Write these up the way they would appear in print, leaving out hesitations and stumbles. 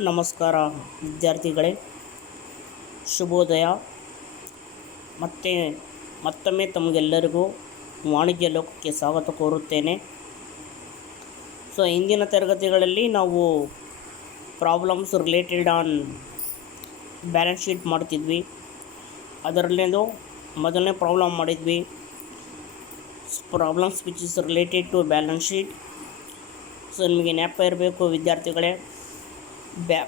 ನಮಸ್ಕಾರ ವಿದ್ಯಾರ್ಥಿಗಳೇ, ಶುಭೋದಯ. ಮತ್ತೊಮ್ಮೆ ತಮಗೆಲ್ಲರಿಗೂ ವಾಣಿಜ್ಯ ಲೋಕಕ್ಕೆ ಸ್ವಾಗತ ಕೋರುತ್ತೇನೆ. ಇಂದಿನ ತರಗತಿಗಳಲ್ಲಿ ನಾವು problems related on balance sheet ಮಾಡ್ತಿದ್ವಿ. ಅದರಲ್ಲೇನು ಮೊದಲನೇ ಪ್ರಾಬ್ಲಮ್ ಮಾಡಿದ್ವಿ, problems which is related to balance sheet. ನಿಮಗೆ ಜ್ಞಾಪಕ ಇರಬೇಕು ವಿದ್ಯಾರ್ಥಿಗಳೇ,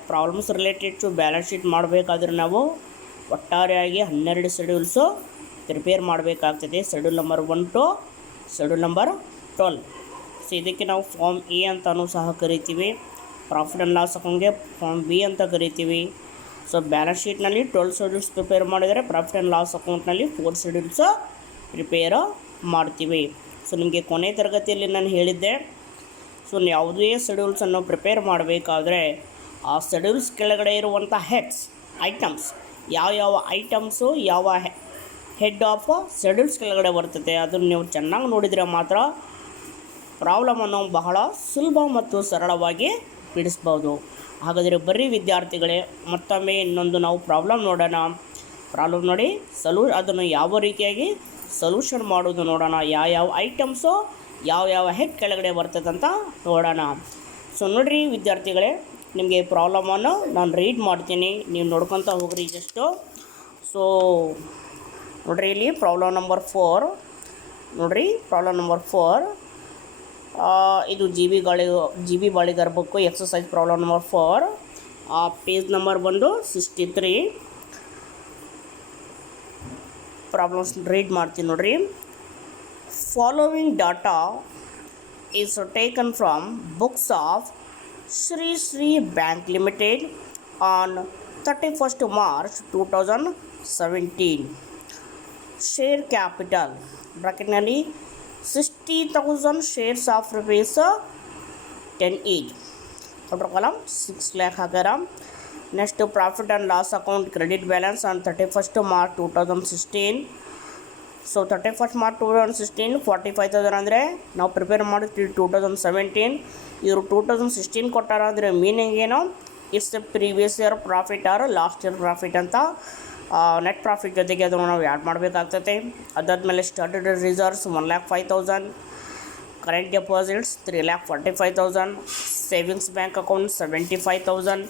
problems related to balance sheet ಮಾಡಬೇಕಾದ್ರೆ ನಾವು ಒಟ್ಟಾರೆಯಾಗಿ 12 ಶೆಡ್ಯೂಲ್ಸು ಪ್ರಿಪೇರ್ ಮಾಡಬೇಕಾಗ್ತದೆ. Schedule number 1 to schedule number 12. ಇದಕ್ಕೆ ನಾವು ಫಾರ್ಮ್ ಎ ಅಂತಲೂ ಸಹ ಕರಿತೀವಿ. ಪ್ರಾಫಿಟ್ ಆ್ಯಂಡ್ ಲಾಸ್ ಅಕೌಂಟ್ಗೆ ಫಾರ್ಮ್ ಬಿ ಅಂತ ಕರಿತೀವಿ. ಬ್ಯಾಲೆನ್ಸ್ ಶೀಟ್ನಲ್ಲಿ 12 ಶೆಡ್ಯೂಲ್ಸ್ ಪ್ರಿಪೇರ್ ಮಾಡಿದರೆ ಪ್ರಾಫಿಟ್ ಆ್ಯಂಡ್ ಲಾಸ್ ಅಕೌಂಟ್ನಲ್ಲಿ 4 ಶೆಡ್ಯೂಲ್ಸು ಪ್ರಿಪೇರ್ ಮಾಡ್ತೀವಿ. ನಿಮಗೆ ಕೊನೆ ತರಗತಿಯಲ್ಲಿ ನಾನು ಹೇಳಿದ್ದೆ, ಯಾವುದೇ ಶೆಡ್ಯೂಲ್ಸನ್ನು ಪ್ರಿಪೇರ್ ಮಾಡಬೇಕಾದ್ರೆ ಆ ಶೆಡ್ಯೂಲ್ಸ್ ಕೆಳಗಡೆ ಇರುವಂಥ ಐಟಮ್ಸ್ ಯಾವ ಐಟಮ್ಸು ಯಾವ ಹೆಡ್ ಆಫ್ ಶೆಡ್ಯೂಲ್ಸ್ ಕೆಳಗಡೆ ಬರ್ತದೆ ಅದನ್ನು ನೀವು ಚೆನ್ನಾಗಿ ನೋಡಿದರೆ ಮಾತ್ರ ಪ್ರಾಬ್ಲಮನ್ನು ಬಹಳ ಸುಲಭ ಮತ್ತು ಸರಳವಾಗಿ ಬಿಡಿಸ್ಬೋದು. ಹಾಗಾದರೆ ಬರ್ರಿ ವಿದ್ಯಾರ್ಥಿಗಳೇ, ಮತ್ತೊಮ್ಮೆ ಇನ್ನೊಂದು ನಾವು ಪ್ರಾಬ್ಲಮ್ ನೋಡೋಣ. ಪ್ರಾಬ್ಲಮ್ ನೋಡಿ ಅದನ್ನು ಯಾವ ರೀತಿಯಾಗಿ ಸೊಲ್ಯೂಷನ್ ಮಾಡೋದು ನೋಡೋಣ. ಯಾವ ಐಟಮ್ಸು ಯಾವ ಹೆಡ್ ಕೆಳಗಡೆ ಬರ್ತದೆ ಅಂತ ನೋಡೋಣ. ನೋಡಿರಿ ವಿದ್ಯಾರ್ಥಿಗಳೇ, ನಿಮಗೆ ಪ್ರಾಬ್ಲಮನ್ನು ನಾನು ರೀಡ್ ಮಾಡ್ತೀನಿ, ನೀವು ನೋಡ್ಕೊತ ಹೋಗ್ರಿ ಜಸ್ಟು. ನೋಡಿರಿ ಇಲ್ಲಿ ಪ್ರಾಬ್ಲಮ್ ನಂಬರ್ 4 ನೋಡಿರಿ. ಪ್ರಾಬ್ಲಮ್ ನಂಬರ್ 4 ಇದು G B Baligar book exercise problem number 4. Page number ಬಂದು 63. ಪ್ರಾಬ್ಲಮ್ಸ್ ರೀಡ್ ಮಾಡ್ತೀನಿ ನೋಡಿರಿ. Following data is taken from books of Sri Bank Limited on 31st March 2017. Share capital bracketನಲ್ಲಿ 60,000 shares of rupees 10 each. outer column 6 lakh ಹಾಕ್ಯಾರ. Next profit and loss account credit balance on 31st March 2016. 31st March 2016 45,000 ಅಂದರೆ ನಾವು prepare ಮಾಡಿರ್ತೀವಿ 2017. ಇವರು 2016 ಕೊಟ್ಟಾರ ಅಂದರೆ meaning ಏನು? It's previous year profit or last year profit ಅಂತ net profit ಜೊತೆಗೆ ಅದನ್ನು ನಾವು ಆ್ಯಡ್ ಮಾಡಬೇಕಾಗ್ತದೆ. ಅದಾದಮೇಲೆ started reserves 1,05,000, current deposits 3,45,000, savings bank account 75,000.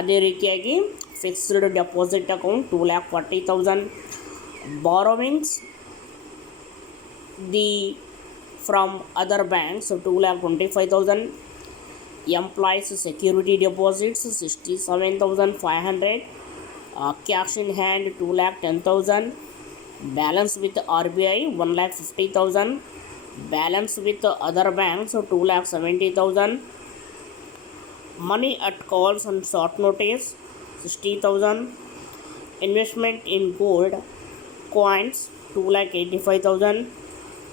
ಅದೇ ರೀತಿಯಾಗಿ fixed deposit account 2,40,000. borrowings from other banks 2,25,000. employees security deposits 67,500. cash in hand 2,10,000. balance with RBI 1,50,000. balance with other banks 2,70,000. money at calls and short notice 60,000. investment in gold coins 2,85,000.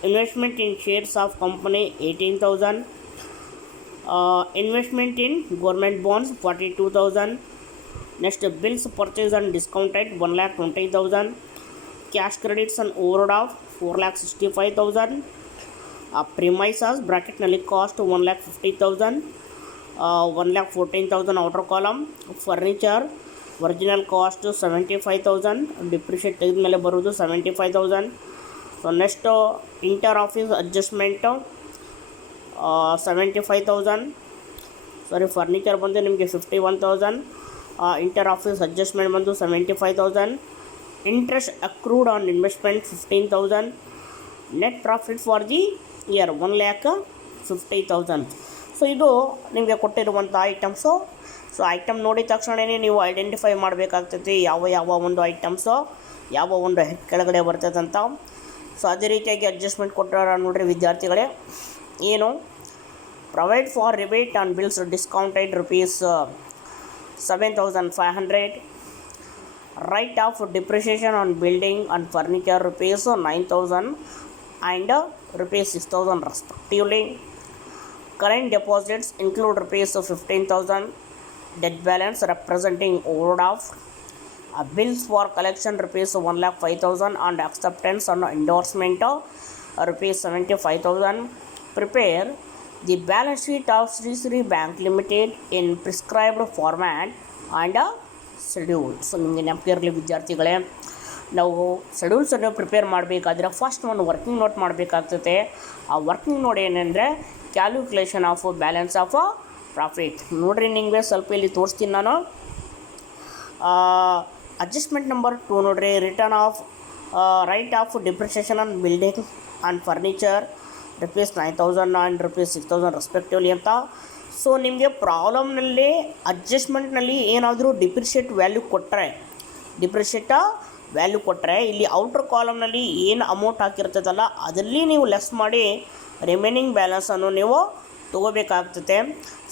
investment in shares of company 18,000. investment in government bonds 42,000. next bills purchased and discounted 1,20,000. cash credits and overdraft 4,65,000. premises bracket nalli cost 1,50,000. 1,14,000 outer column. furniture original cost 75,000, depreciate ತೆಗೆದ ಮೇಲೆ ಬರೋದು 75,000. Next inter office adjustment 75,000. Furniture ಬಂದು ನಿಮಗೆ 51,000. Inter office adjustment ಬಂದು 75,000. Interest accrued on investment 15,000. Net profit for the year 1,50,000. ಇದು ನಿಮಗೆ ಕೊಟ್ಟಿರುವಂಥ items. Item ನೋಡಿದ ತಕ್ಷಣವೇ ನೀವು ಐಡೆಂಟಿಫೈ ಮಾಡಬೇಕಾಗ್ತೈತಿ ಯಾವ ಒಂದು ಐಟಮ್ಸು ಯಾವ ಒಂದು ಹೆಡ್ ಕೆಳಗಡೆ ಬರ್ತದಂತ. ಅದೇ ರೀತಿಯಾಗಿ ಅಡ್ಜಸ್ಟ್ಮೆಂಟ್ ಕೊಟ್ಟಾರ ನೋಡಿರಿ ವಿದ್ಯಾರ್ಥಿಗಳೇ. ಏನು? Provide for rebate on bills discounted rupees 7,500. Right of depreciation on building and furniture rupees 9,000 and rupees 6,000 respectively. current deposits include rupees 15,000. debt balance representing overdraft. bills for collection rupees 1,05,000 and acceptance and endorsement rupees 75,000. prepare the balance sheet of Shri Shri bank limited in prescribed format and schedule. So ನಿಮಗೆ ನೆನಪಿರಲಿ ವಿದ್ಯಾರ್ಥಿಗಳೇ, ನಾವು ಶೆಡ್ಯೂಲ್ಸನ್ನು prepare ಮಾಡಬೇಕಾದ್ರೆ first ಒಂದು working note ಮಾಡಬೇಕಾಗ್ತದೆ. ಆ working note ಏನಂದರೆ calculation of balance of profit. ನೋಡಿರಿ, ನಿಮಗೆ ಸ್ವಲ್ಪ ಇಲ್ಲಿ ತೋರಿಸ್ತೀನಿ ನಾನು. ಅಡ್ಜಸ್ಟ್ಮೆಂಟ್ ನಂಬರ್ 2 ನೋಡಿರಿ, return of right of depreciation on building and furniture ₹9,000 and ₹6,000 respectively ಅಂತ. ಸೊ ನಿಮಗೆ ಪ್ರಾಬ್ಲಮ್ನಲ್ಲಿ ಅಡ್ಜಸ್ಟ್ಮೆಂಟ್ನಲ್ಲಿ ಏನಾದರೂ ಡಿಪ್ರಿಷಿಯೇಟ್ ವ್ಯಾಲ್ಯೂ ಕೊಟ್ಟರೆ ಇಲ್ಲಿ ಔಟ್ರ್ ಕಾಲಮ್ನಲ್ಲಿ ಏನು ಅಮೌಂಟ್ ಹಾಕಿರ್ತದಲ್ಲ ಅದರಲ್ಲಿ ನೀವು ಲೆಸ್ ಮಾಡಿ ರಿಮೈನಿಂಗ್ ಬ್ಯಾಲೆನ್ಸನ್ನು ನೀವು ತೊಗೋಬೇಕಾಗ್ತದೆ.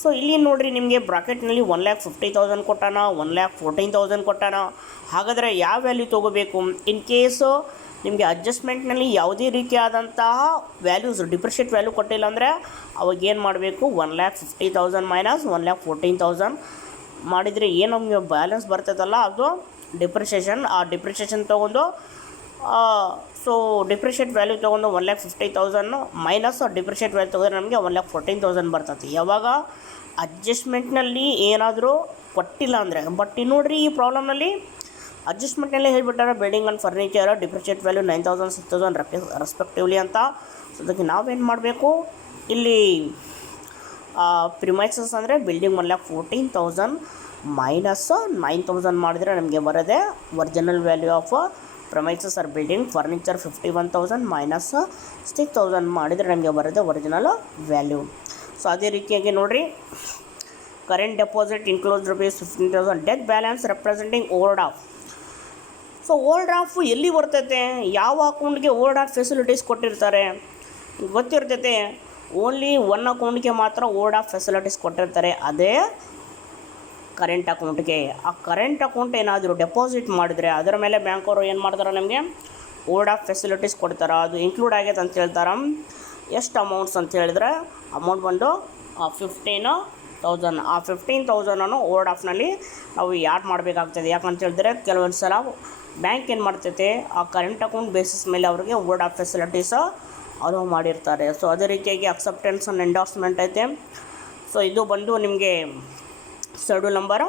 ಸೊ ಇಲ್ಲಿ ನೋಡಿರಿ, ನಿಮಗೆ ಬ್ರಾಕೆಟ್ನಲ್ಲಿ 1,50,000 ಕೊಟ್ಟಾನ, 1,14,000 ಕೊಟ್ಟಾನ. ಹಾಗಾದರೆ ಯಾವ ವ್ಯಾಲ್ಯೂ ತೊಗೋಬೇಕು? ಇನ್ ಕೇಸು ನಿಮಗೆ ಅಡ್ಜಸ್ಟ್ಮೆಂಟ್ನಲ್ಲಿ ಯಾವುದೇ ರೀತಿಯಾದಂತಹ ವ್ಯಾಲ್ಯೂಸ್ ಡಿಪ್ರಿಷಿಯೇಟ್ ವ್ಯಾಲ್ಯೂ ಕೊಟ್ಟಿಲ್ಲ ಅಂದರೆ ಅವಾಗ ಏನು ಮಾಡಬೇಕು? 1,50,000 ಮೈನಸ್ 1,14,000 ಮಾಡಿದರೆ ಏನು ನಮಗೆ ಬ್ಯಾಲೆನ್ಸ್ ಬರ್ತದಲ್ಲ ಅದು ಡಿಪ್ರಿಷಿಯೇಷನ್. ಆ ಡಿಪ್ರಿಷಿಯೇಷನ್ ತೊಗೊಂಡು ಸೊ ಡಿಪ್ರಿಷಿಯೇಟ್ ವ್ಯಾಲ್ಯೂ ತೊಗೊಂಡು 1,50,000 ಮೈನಸ್ ಡಿಪ್ರಿಷಿಯೇಟ್ ವ್ಯಾಲ್ಯೂ ತೊಗೊಂಡ್ರೆ ನಮಗೆ 1,14,000 ಬರ್ತದೆ. ಯಾವಾಗ ಅಡ್ಜಸ್ಟ್ಮೆಂಟ್ನಲ್ಲಿ ಏನಾದರೂ ಕೊಟ್ಟಿಲ್ಲ ಅಂದರೆ. ಬಟ್ ನೋಡಿರಿ, ಈ ಪ್ರಾಬ್ಲಮ್ನಲ್ಲಿ ಅಡ್ಜಸ್ಟ್ಮೆಂಟ್ನಲ್ಲೇ ಹೇಳಿಬಿಟ್ಟಾರೆ building and furniture depreciate value 9,000 6,000 respectively ಅಂತ. ಸೊ ಅದಕ್ಕೆ ನಾವೇನು ಮಾಡಬೇಕು? ಇಲ್ಲಿ ಪ್ರಿಮೈಸಸ್ ಅಂದರೆ ಬಿಲ್ಡಿಂಗ್ 1,14,000 ಮೈನಸ್ 9,000 ಮಾಡಿದರೆ ನಮಗೆ ಬರೋದೆ original value of premises or building. Furniture 51,000 minus 6,000 ಮಾಡಿದರೆ ನಮಗೆ ಬರೋದೆ ಒರಿಜಿನಲ್ ವ್ಯಾಲ್ಯೂ. ಸೊ ಅದೇ ರೀತಿಯಾಗಿ ನೋಡಿರಿ, ಕರೆಂಟ್ ಡೆಪಾಸಿಟ್ ಇನ್ಕ್ಲೂಸ್ ₹15,000 ಡೆತ್ balance representing overdraft. So overdraft ಎಲ್ಲಿ ಬರ್ತೈತೆ? ಯಾವ ಅಕೌಂಟ್ಗೆ ಓವರ್ ಡ್ರಾಫ್ಟ್ ಫೆಸಿಲಿಟೀಸ್ ಕೊಟ್ಟಿರ್ತಾರೆ ಗೊತ್ತಿರ್ತೈತೆ. ಓನ್ಲಿ ಒನ್ ಅಕೌಂಟ್ಗೆ ಮಾತ್ರ ಓವರ್ ಡ್ರಾಫ್ಟ್ ಫೆಸಿಲಿಟೀಸ್ ಕೊಟ್ಟಿರ್ತಾರೆ, ಅದೇ ಕರೆಂಟ್ ಅಕೌಂಟ್ಗೆ. ಆ ಕರೆಂಟ್ ಅಕೌಂಟ್ ಏನಾದರೂ ಡೆಪಾಸಿಟ್ ಮಾಡಿದರೆ ಅದರ ಮೇಲೆ ಬ್ಯಾಂಕವರು ಏನು ಮಾಡ್ತಾರೆ? ನಮಗೆ ಓವರ್ ಡ್ರಾಫ್ಟ್ ಫೆಸಿಲಿಟೀಸ್ ಕೊಡ್ತಾರೆ. ಅದು ಇನ್ಕ್ಲೂಡ್ ಆಗೈತೆ ಅಂತ ಹೇಳ್ತಾರೆ. ಎಷ್ಟು ಅಮೌಂಟ್ಸ್ ಅಂತ ಹೇಳಿದ್ರೆ ಅಮೌಂಟ್ ಬಂದು 15,000. ಆ 15,000 ಓವರ್ ಡ್ರಾಫ್ಟ್ನಲ್ಲಿ ನಾವು ಯಾಡ್ ಮಾಡಬೇಕಾಗ್ತದೆ. ಯಾಕಂತ ಹೇಳಿದ್ರೆ ಕೆಲವೊಂದು ಸಲ ಬ್ಯಾಂಕ್ ಏನು ಮಾಡ್ತೈತೆ, ಆ ಕರೆಂಟ್ ಅಕೌಂಟ್ ಬೇಸಿಸ್ ಮೇಲೆ ಅವರಿಗೆ ಓವರ್ ಡ್ರಾಫ್ಟ್ ಫೆಸಿಲಿಟೀಸ್ ಅಲೋ ಮಾಡಿರ್ತಾರೆ. ಸೊ ಅದೇ ರೀತಿಯಾಗಿ ಅಕ್ಸೆಪ್ಟೆನ್ಸ್ ಆ್ಯಂಡ್ ಎಂಡೋರ್ಸ್ಮೆಂಟ್ ಐತೆ. ಸೊ ಇದು ಬಂದು ನಿಮಗೆ ಶೆಡ್ಯೂಲ್ ನಂಬರ್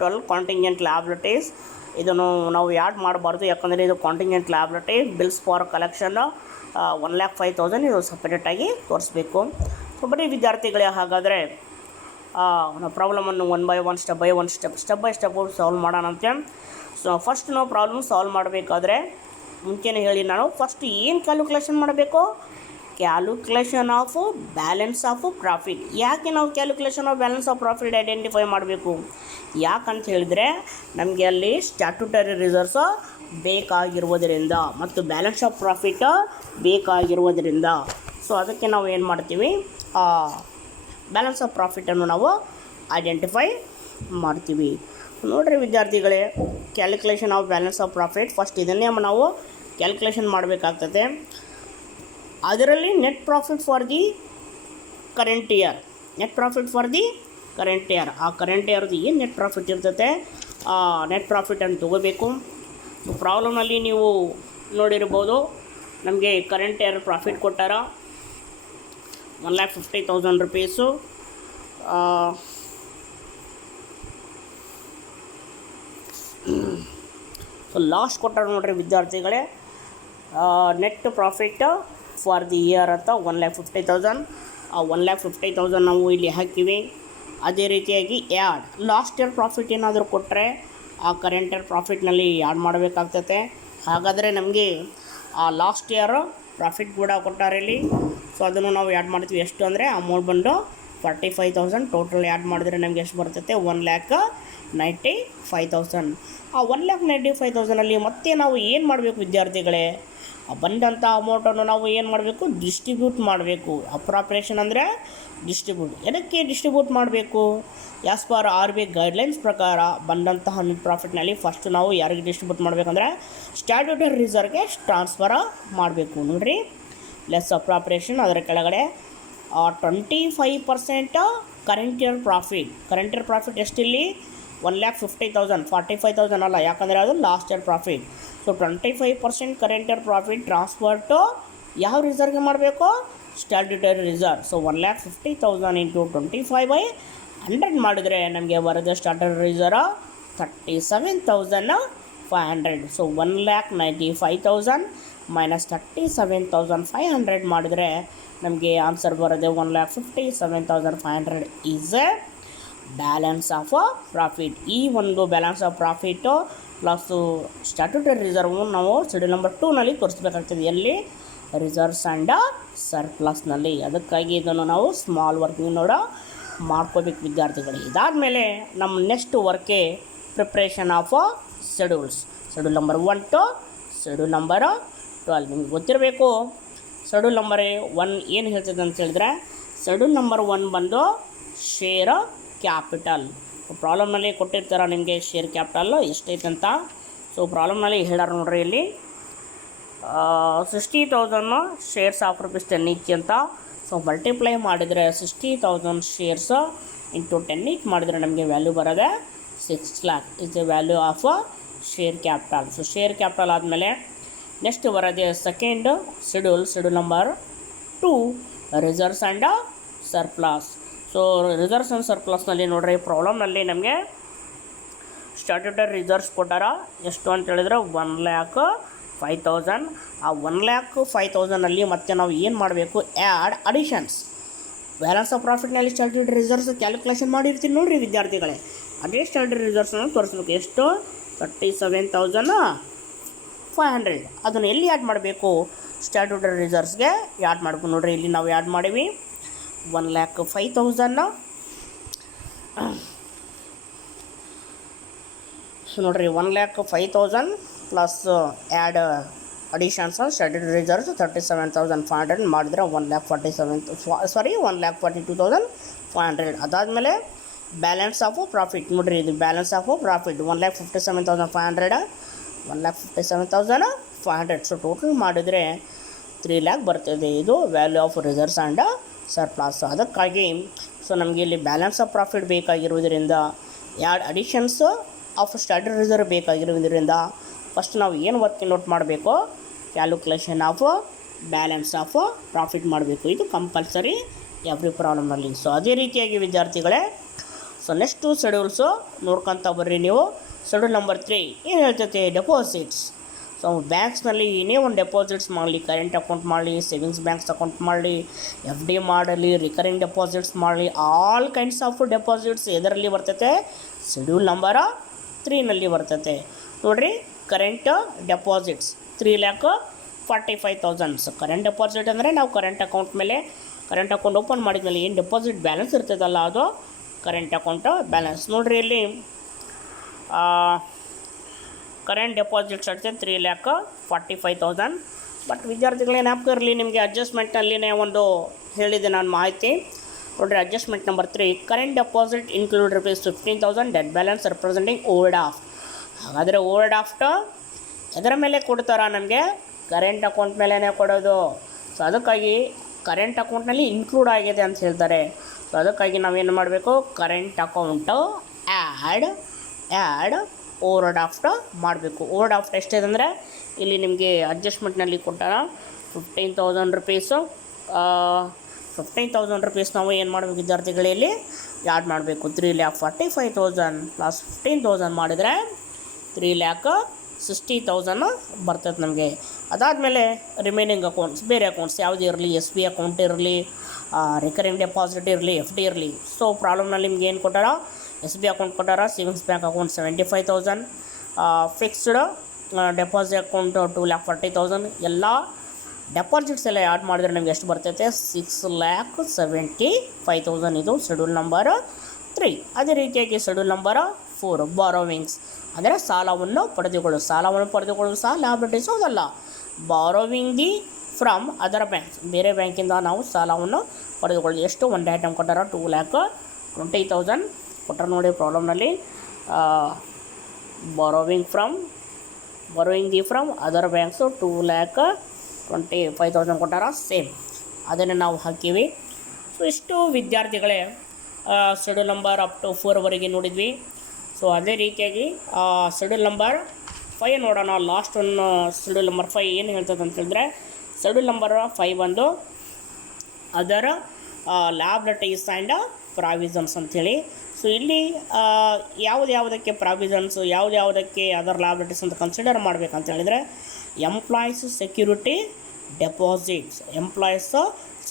12 ಕಾಂಟಿಂಜೆಂಟ್ ಲಯಬಿಲಿಟೀಸ್. ಇದನ್ನು ನಾವು ಯಾಡ್ ಮಾಡಬಾರ್ದು, ಯಾಕಂದರೆ ಇದು contingent liability. Bills for collection 1,05,000 ಇದು ಸಪ್ರೇಟಾಗಿ ತೋರಿಸ್ಬೇಕು. ಸೊ ಬರೀ ವಿದ್ಯಾರ್ಥಿಗಳೇ, ಹಾಗಾದರೆ ನಾವು ಪ್ರಾಬ್ಲಮನ್ನು ಸ್ಟೆಪ್ ಬೈ ಸ್ಟೆಪ್ ಸಾಲ್ವ್ ಮಾಡೋಣಂತೆ. ಸೊ ಫಸ್ಟ್ ನಾವು ಪ್ರಾಬ್ಲಮ್ ಸಾಲ್ವ್ ಮಾಡಬೇಕಾದ್ರೆ ಮುಂಚೆನೇ ಹೇಳಿ ನಾನು ಫಸ್ಟ್ ಏನು ಕ್ಯಾಲ್ಕುಲೇಷನ್ ಮಾಡಬೇಕು? Calculation of balance of profit. ಯಾಕೆ ನಾವು calculation of balance of profit identify ಮಾಡಬೇಕು? ಯಾಕಂತ ಹೇಳಿದರೆ ನಮಗೆ ಅಲ್ಲಿ ಸ್ಟ್ಯಾಟ್ಯೂಟರಿ ರಿಸರ್ವ್ಸ್ ಬೇಕಾಗಿರುವುದರಿಂದ ಮತ್ತು ಬ್ಯಾಲೆನ್ಸ್ ಆಫ್ ಪ್ರಾಫಿಟ್ ಬೇಕಾಗಿರುವುದರಿಂದ. ಸೊ ಅದಕ್ಕೆ ನಾವು ಏನು ಮಾಡ್ತೀವಿ? ಬ್ಯಾಲೆನ್ಸ್ ಆಫ್ ಪ್ರಾಫಿಟನ್ನು ನಾವು ಐಡೆಂಟಿಫೈ ಮಾಡ್ತೀವಿ. ನೋಡಿರಿ ವಿದ್ಯಾರ್ಥಿಗಳೇ, calculation of balance of profit first ಇದನ್ನೇ ನಾವು ಕ್ಯಾಲ್ಕುಲೇಷನ್ ಮಾಡಬೇಕಾಗ್ತದೆ. ಅದರಲ್ಲಿ net profit for the current year. ಆ ಕರೆಂಟ್ ಇಯರ್ದು ಏನು ನೆಟ್ ಪ್ರಾಫಿಟ್ ಇರ್ತದೆ ಆ ನೆಟ್ ಪ್ರಾಫಿಟನ್ನು ತೊಗೋಬೇಕು. ಸೊ ಪ್ರಾಬ್ಲಮ್ನಲ್ಲಿ ನೀವು ನೋಡಿರ್ಬೋದು, ನಮಗೆ ಕರೆಂಟ್ ಇಯರ್ ಪ್ರಾಫಿಟ್ ಕೊಟ್ಟಾರ ₹1,50,000. ಸೊ ಲಾಸ್ಟ್ ಕೊಟ್ಟಾರ ನೋಡಿರಿ ವಿದ್ಯಾರ್ಥಿಗಳೇ, net profit for the year ಅಂತ 1,50,000. ಆ 1,50,000 ನಾವು ಇಲ್ಲಿ ಹಾಕಿವಿ. ಅದೇ ರೀತಿಯಾಗಿ ಯಾಡ್ ಲಾಸ್ಟ್ ಇಯರ್ ಪ್ರಾಫಿಟ್ ಏನಾದರೂ ಕೊಟ್ಟರೆ ಆ ಕರೆಂಟ್ ಇಯರ್ ಪ್ರಾಫಿಟ್ನಲ್ಲಿ ಯಾಡ್ ಮಾಡಬೇಕಾಗ್ತದೆ. ಹಾಗಾದರೆ ನಮಗೆ ಆ ಲಾಸ್ಟ್ ಇಯರ್ ಪ್ರಾಫಿಟ್ ಕೂಡ ಕೊಟ್ಟಾರೆ ಇಲ್ಲಿ. ಸೊ ಅದನ್ನು ನಾವು ಯಾಡ್ ಮಾಡ್ತೀವಿ. ಎಷ್ಟು ಅಂದರೆ ಅಮೌಂಟ್ ಬಂದು 45,000 ಟೋಟಲ್ ಯಾಡ್ ಮಾಡಿದ್ರೆ ನಮಗೆ ಎಷ್ಟು ಬರ್ತೈತೆ? 1,95,000. ಆ 1,95,000 ಮತ್ತೆ ನಾವು ಏನು ಮಾಡಬೇಕು ವಿದ್ಯಾರ್ಥಿಗಳೇ? ಬಂದಂಥ ಅಮೌಂಟನ್ನು ನಾವು ಏನು ಮಾಡಬೇಕು? ಡಿಸ್ಟ್ರಿಬ್ಯೂಟ್ ಮಾಡಬೇಕು. ಅಪ್ರಾಪ್ರಿಯೇಷನ್ ಅಂದರೆ ಡಿಸ್ಟ್ರಿಬ್ಯೂಟ್. ಎದಕ್ಕೆ ಡಿಸ್ಟ್ರಿಬ್ಯೂಟ್ ಮಾಡಬೇಕು? ಆ್ಯಸ್ ಪರ್ RBI ಗೈಡ್ಲೈನ್ಸ್ ಪ್ರಕಾರ ಬಂದಂತಹ ನೆಟ್ ಪ್ರಾಫಿಟ್ನಲ್ಲಿ ಫಸ್ಟ್ ನಾವು ಯಾರಿಗೆ ಡಿಸ್ಟ್ರಿಬ್ಯೂಟ್ ಮಾಡಬೇಕಂದ್ರೆ ಸ್ಟ್ಯಾಟ್ಯೂಟರಿ ರಿಸರ್ವ್ಗೆ ಟ್ರಾನ್ಸ್ಫರ್ ಮಾಡಬೇಕು. ನೋಡಿರಿ, ಲೆಸ್ ಅಪ್ರಾಪ್ರಿಯೇಷನ್, ಅದರ ಕೆಳಗಡೆ 25% ಕರೆಂಟ್ ಇಯರ್ ಪ್ರಾಫಿಟ್ ಎಷ್ಟಿಲ್ಲಿ? 1,50,000, 45,000 ಅಲ್ಲ, ಯಾಕಂದರೆ ಅದು last year profit. So 25% current year profit transfer to ಯಾವ ರಿಸರ್ವ್ಗೆ ಮಾಡಬೇಕು? Statutory reserve. ಸೊ 1,50,000 ಇಂಟು 25/100 ಮಾಡಿದರೆ ನಮಗೆ ಬರೋದು ಸ್ಟ್ಯಾಟ್ಯೂಟರಿ ರಿಸರ್ವ್ 37,500. ಸೊ 1,95,000 ಮೈನಸ್ 37,500 ಮಾಡಿದರೆ ನಮಗೆ ಆನ್ಸರ್ ಬರೋದು 1,57,500 is a balance of profit. ಈ ಒಂದು balance of profit plus statutory reserve ನಾವು ಶೆಡ್ಯೂಲ್ ನಂಬರ್ 2ನಲ್ಲಿ ತೋರಿಸ್ಬೇಕಾಗ್ತದೆ. ಎಲ್ಲಿ? ರಿಸರ್ವ್ಸ್ ಆ್ಯಂಡ್ ಸರ್ಪ್ಲಸ್ನಲ್ಲಿ. ಅದಕ್ಕಾಗಿ ಇದನ್ನು ನಾವು ಸ್ಮಾಲ್ ವರ್ಕಿಂಗ್ ಮಾಡ್ಕೋಬೇಕು ವಿದ್ಯಾರ್ಥಿಗಳು. ಇದಾದಮೇಲೆ ನಮ್ಮ ನೆಕ್ಸ್ಟ್ ವರ್ಕೆ preparation of schedules. Schedule number 1 to schedule number 12 ನಿಮ್ಗೆ ಗೊತ್ತಿರಬೇಕು. ಶೆಡ್ಯೂಲ್ ನಂಬರ್ 1 ಏನು ಹೇಳ್ತದೆ ಅಂತ ಹೇಳಿದ್ರೆ, ಶೆಡ್ಯೂಲ್ ನಂಬರ್ 1 ಬಂದು ಶೇರ್ ಕ್ಯಾಪಿಟಲ್. ಪ್ರಾಬ್ಲಮ್ನಲ್ಲಿ ಕೊಟ್ಟಿರ್ತಾರೆ ನಿಮಗೆ ಶೇರ್ ಕ್ಯಾಪಿಟಲ್ಲು ಎಷ್ಟೈತೆ ಅಂತ. ಸೊ ಪ್ರಾಬ್ಲಮ್ನಲ್ಲಿ ಹೇಳಾರ ನೋಡ್ರಿ, ಇಲ್ಲಿ 60,000 ಶೇರ್ಸ್ ಆಫ್ ₹10 ಈಚ್ ಅಂತ. ಸೊ ಮಲ್ಟಿಪ್ಲೈ ಮಾಡಿದರೆ 60,000 ಶೇರ್ಸ್ ಇಂಟು 10 ಈಚ್ ಮಾಡಿದರೆ ನಮಗೆ ವ್ಯಾಲ್ಯೂ ಬರೋದೆ 6 lakh is the value of share capital. So share capital ಆದಮೇಲೆ ನೆಕ್ಸ್ಟ್ ಬರೋದೆ second schedule number 2 reserves and surplus. So reserves and ಸರ್ಪ್ಲಸ್ನಲ್ಲಿ ನೋಡ್ರಿ, ಪ್ರಾಬ್ಲಮ್ನಲ್ಲಿ ನಮಗೆ ಸ್ಟ್ಯಾಟ್ಯೂಟರಿ ರಿಸರ್ವ್ಸ್ ಕೊಟ್ಟಾರ. ಎಷ್ಟು ಅಂತ ಹೇಳಿದ್ರೆ 1,05,000. ಆ 1,05,000ನಲ್ಲಿ ಮತ್ತೆ ನಾವು ಏನು ಮಾಡಬೇಕು? ಅಡಿಷನ್ಸ್. ಬ್ಯಾಲೆನ್ಸ್ ಆಫ್ ಪ್ರಾಫಿಟ್ನಲ್ಲಿ ಸ್ಟ್ಯಾಟ್ಯೂಟರಿ ರಿಸರ್ವ್ಸ್ ಕ್ಯಾಲ್ಕುಲೇಷನ್ ಮಾಡಿರ್ತೀನಿ ನೋಡಿರಿ ವಿದ್ಯಾರ್ಥಿಗಳೇ. ಅದೇ ಸ್ಟ್ಯಾಟ್ಯೂಟರಿ ರಿಸರ್ವ್ಸನ್ನು ತೋರಿಸ್ಬೇಕು. ಎಷ್ಟು? 37,500. ಅದನ್ನು ಎಲ್ಲಿ ಆ್ಯಡ್ ಮಾಡಬೇಕು? ಸ್ಟ್ಯಾಟ್ಯೂಟರಿ ರಿಸರ್ವ್ಸ್ಗೆ ಆ್ಯಡ್ ಮಾಡಬೇಕು. ನೋಡಿರಿ, ಇಲ್ಲಿ ನಾವು ಆ್ಯಡ್ ಮಾಡೀವಿ 1,05,000. ಸೊ ನೋಡಿರಿ, 1,05,000 plus add additions statutory reserves 37,500 ಮಾಡಿದರೆ 1,42,500. ಅದಾದಮೇಲೆ ಬ್ಯಾಲೆನ್ಸ್ ಆಫ್ ಪ್ರಾಫಿಟ್. ನೋಡಿರಿ, ಇದು balance of profit 1,57,500, 1,57,500. So total ಮಾಡಿದರೆ 3 lakh ಬರ್ತದೆ. ಇದು value of reserves and surplus. ಅದಕ್ಕಾಗಿ ಸೊ ನಮಗೆ ಇಲ್ಲಿ ಬ್ಯಾಲೆನ್ಸ್ ಆಫ್ ಪ್ರಾಫಿಟ್ ಬೇಕಾಗಿರುವುದರಿಂದ, add additions of statutory reserve ಬೇಕಾಗಿರುವುದರಿಂದ ಫಸ್ಟ್ ನಾವು ಏನು ವರ್ಕಿಂಗ್ ನೋಟ್ ಮಾಡಬೇಕು? Calculation of balance of profit ಮಾಡಬೇಕು. ಇದು ಕಂಪಲ್ಸರಿ ಎವ್ರಿ ಪ್ರಾಬ್ಲಮ್ನಲ್ಲಿ. ಸೊ ಅದೇ ರೀತಿಯಾಗಿ ವಿದ್ಯಾರ್ಥಿಗಳೇ, ಸೊ ನೆಕ್ಸ್ಟು ಶೆಡ್ಯೂಲ್ಸು ನೋಡ್ಕೊತ ಬರ್ರಿ ನೀವು. ಶೆಡ್ಯೂಲ್ ನಂಬರ್ 3 ಏನು ಹೇಳ್ತೈತೆ? ಡೆಪಾಸಿಟ್ಸ್. ಸೊ ಬ್ಯಾಂಕ್ಸ್ನಲ್ಲಿ ಏನೇ ಒಂದು ಡೆಪಾಸಿಟ್ಸ್ ಮಾಡಲಿ, ಕರೆಂಟ್ ಅಕೌಂಟ್ ಮಾಡಲಿ, ಸೇವಿಂಗ್ಸ್ ಬ್ಯಾಂಕ್ಸ್ ಅಕೌಂಟ್ ಮಾಡಲಿ, FD ಮಾಡಲಿ, ರಿಕರಿಂಗ್ ಡೆಪಾಸಿಟ್ಸ್ ಮಾಡಲಿ, ಆಲ್ ಕೈಂಡ್ಸ್ ಆಫ್ ಡೆಪಾಸಿಟ್ಸ್ ಎದರಲ್ಲಿ ಬರ್ತೈತೆ? ಶೆಡ್ಯೂಲ್ ನಂಬರ್ 3ನಲ್ಲಿ ಬರ್ತೈತೆ. ನೋಡಿರಿ, current deposits 3,45,000. So current deposit ಅಂದರೆ ನಾವು ಕರೆಂಟ್ ಅಕೌಂಟ್ ಮೇಲೆ, ಕರೆಂಟ್ ಅಕೌಂಟ್ ಓಪನ್ ಮಾಡಿದ್ಮೇಲೆ ಏನು ಡೆಪಾಸಿಟ್ ಬ್ಯಾಲೆನ್ಸ್ ಇರ್ತದಲ್ಲ, ಅದು ಕರೆಂಟ್ ಅಕೌಂಟ್ ಬ್ಯಾಲೆನ್ಸ್. ನೋಡಿರಿ, ಇಲ್ಲಿ ಕರೆಂಟ್ ಡೆಪಾಸಿಟ್ಸ್ ಇರ್ತದೆ 3,45,000. ಬಟ್ ವಿದ್ಯಾರ್ಥಿಗಳೇ ಜ್ಞಾಪಕ ಇರಲಿ, ನಿಮಗೆ ಅಡ್ಜಸ್ಟ್ಮೆಂಟ್ನಲ್ಲಿನೇ ಒಂದು ಹೇಳಿದೆ ನಾನು ಮಾಹಿತಿ. ನೋಡಿರಿ, adjustment number 3, current deposit include ₹15,000 debt balance representing over of. ಹಾಗಾದರೆ ಓವರ್ ಆಫ್ಟು ಎದರ ಮೇಲೆ ಕೊಡ್ತಾರ? ನಮಗೆ ಕರೆಂಟ್ ಅಕೌಂಟ್ ಮೇಲೇ ಕೊಡೋದು. ಸೊ ಅದಕ್ಕಾಗಿ ಕರೆಂಟ್ ಅಕೌಂಟ್ನಲ್ಲಿ ಇನ್ಕ್ಲೂಡ್ ಆಗಿದೆ ಅಂತ ಹೇಳ್ತಾರೆ. ಸೊ ಅದಕ್ಕಾಗಿ ನಾವೇನು ಮಾಡಬೇಕು? ಕರೆಂಟ್ ಅಕೌಂಟು ಆ್ಯಡ್ ಓವರ್ ಆಫ್ಟ್ ಮಾಡಬೇಕು. ಓವರ್ ಆಫ್ಟ್ ಎಷ್ಟಿದೆ ಅಂದರೆ ಇಲ್ಲಿ ನಿಮಗೆ ಅಡ್ಜಸ್ಟ್ಮೆಂಟ್ನಲ್ಲಿ ಕೊಟ್ಟಾರ ₹15,000. 15,000 ರೂಪೀಸ್ ನಾವು ಏನು ಮಾಡಬೇಕು ವಿದ್ಯಾರ್ಥಿಗಳಲ್ಲಿ? ಆ್ಯಡ್ ಮಾಡಬೇಕು. 3,45,000 ಪ್ಲಸ್ 15,000 ಮಾಡಿದರೆ 3,60,000 ಬರ್ತದೆ ನಮಗೆ. ಅದಾದಮೇಲೆ ರಿಮೈನಿಂಗ್ ಅಕೌಂಟ್ಸ್, ಬೇರೆ ಅಕೌಂಟ್ಸ್ ಯಾವುದೇ ಇರಲಿ, SB ಅಕೌಂಟ್ ಇರಲಿ, ರಿಕರಿಂಗ್ ಡೆಪಾಸಿಟ್ ಇರಲಿ, FD ಇರಲಿ. ಸೊ ಪ್ರಾಬ್ಲಮ್ನಲ್ಲಿ ನಿಮ್ಗೆ ಏನು ಕೊಟ್ಟಾರ? SB ಅಕೌಂಟ್ ಕೊಟ್ಟಾರ, savings bank account 75,000, fixed deposit account 2,40,000. ಎಲ್ಲ ಡೆಪಾಸಿಟ್ಸ್ ಎಲ್ಲ ಆ್ಯಡ್ ಮಾಡಿದ್ರೆ ನಮಗೆ ಎಷ್ಟು ಬರ್ತೈತೆ? 6,75,000. ಇದು ಶೆಡ್ಯೂಲ್ ನಂಬರ್ 3. ಅದೇ ರೀತಿಯಾಗಿ ಶೆಡ್ಯೂಲ್ ನಂಬರ್ 4 ಬಾರೋವಿಂಗ್ಸ್ ಅಂದರೆ ಸಾಲವನ್ನು ಪಡೆದುಕೊಳ್ಳೋದು ಸಹ ಲ್ಯಾಬಿಲಿಟೀಸ್ ಹೋದಲ್ಲ. Borrowing the from other banks, ಬೇರೆ ಬ್ಯಾಂಕಿಂದ ನಾವು ಸಾಲವನ್ನು ಪಡೆದುಕೊಳ್ಳೋದು. ಎಷ್ಟು? ಒಂದು ಐಟಮ್ ಕೊಟ್ಟಾರ 2,20,000 ಕೊಟ್ಟಾರ ನೋಡಿ ಪ್ರಾಬ್ಲಮ್ನಲ್ಲಿ. Borrowing the from other banks 2,25,000 ಕೊಟ್ಟಾರ. ಸೇಮ್ ಅದನ್ನು ನಾವು ಹಾಕೀವಿ. ಸೊ ಇಷ್ಟು ವಿದ್ಯಾರ್ಥಿಗಳೇ ಶೆಡ್ಯೂಲ್ ನಂಬರ್ ಅಪ್ ಟು 4ವರೆಗೆ ನೋಡಿದ್ವಿ. ಸೊ ಅದೇ ರೀತಿಯಾಗಿ ಶೆಡ್ಯೂಲ್ ನಂಬರ್ 5 ನೋಡೋಣ. ಲಾಸ್ಟ್ ಒಂದು ಶೆಡ್ಯೂಲ್ ನಂಬರ್ 5 ಏನು ಹೇಳ್ತದೆ ಅಂತ ಹೇಳಿದ್ರೆ, ಶೆಡ್ಯೂಲ್ ನಂಬರ್ 5 ಒಂದು ಅದರ ಲ್ಯಾಬಿಲಿಟೀಸ್ ಆ್ಯಂಡ್ ಪ್ರಾವಿಷನ್ಸ್ ಅಂಥೇಳಿ. ಸೊ ಇಲ್ಲಿ ಯಾವುದಕ್ಕೆ ಪ್ರಾವಿಷನ್ಸು ಯಾವುದಕ್ಕೆ ಅದರ್ ಲ್ಯಾಬಿಲಿಟೀಸ್ ಅಂತ ಕನ್ಸಿಡರ್ ಮಾಡಬೇಕಂತ ಹೇಳಿದರೆ employees security deposits, employees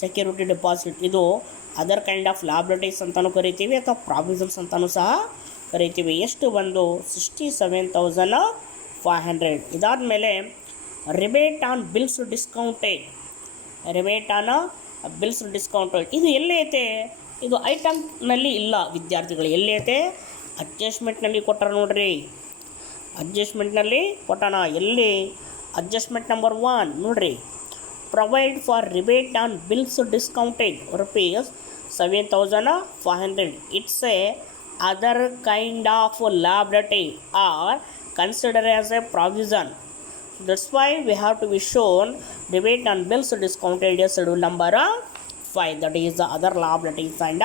security deposit ಇದು ಅದರ್ ಕೈಂಡ್ ಆಫ್ ಲ್ಯಾಬಿಲಿಟೀಸ್ ಅಂತಲೂ ಕರಿತೀವಿ ಅಥವಾ ಪ್ರಾವಿಷನ್ಸ್ ಅಂತಲೂ ಸಹ ಕರಿತೀವಿ. ಎಷ್ಟು ಬಂದು 67,500. ಇದಾದಮೇಲೆ rebate on bills discounted, rebate on bills discounted ಇದು ಎಲ್ಲೈತೆ? ಇದು ಐಟಮ್ನಲ್ಲಿ ಇಲ್ಲ ವಿದ್ಯಾರ್ಥಿಗಳು, ಎಲ್ಲೈತೆ? ಅಡ್ಜಸ್ಟ್ಮೆಂಟ್ನಲ್ಲಿ ಕೊಟ್ಟಾರ ನೋಡ್ರಿ, ಅಡ್ಜಸ್ಟ್ಮೆಂಟ್ನಲ್ಲಿ ಕೊಟ್ಟಾನ. ಎಲ್ಲಿ? ಅಡ್ಜಸ್ಟ್ಮೆಂಟ್ ನಂಬರ್ 1 ನೋಡ್ರಿ, provide for rebate on bills discounted ₹7,500. It's a other kind of liability are considered as a provision. That's why we have to be shown rebate on bills discounted schedule number 5, that is the other liabilities and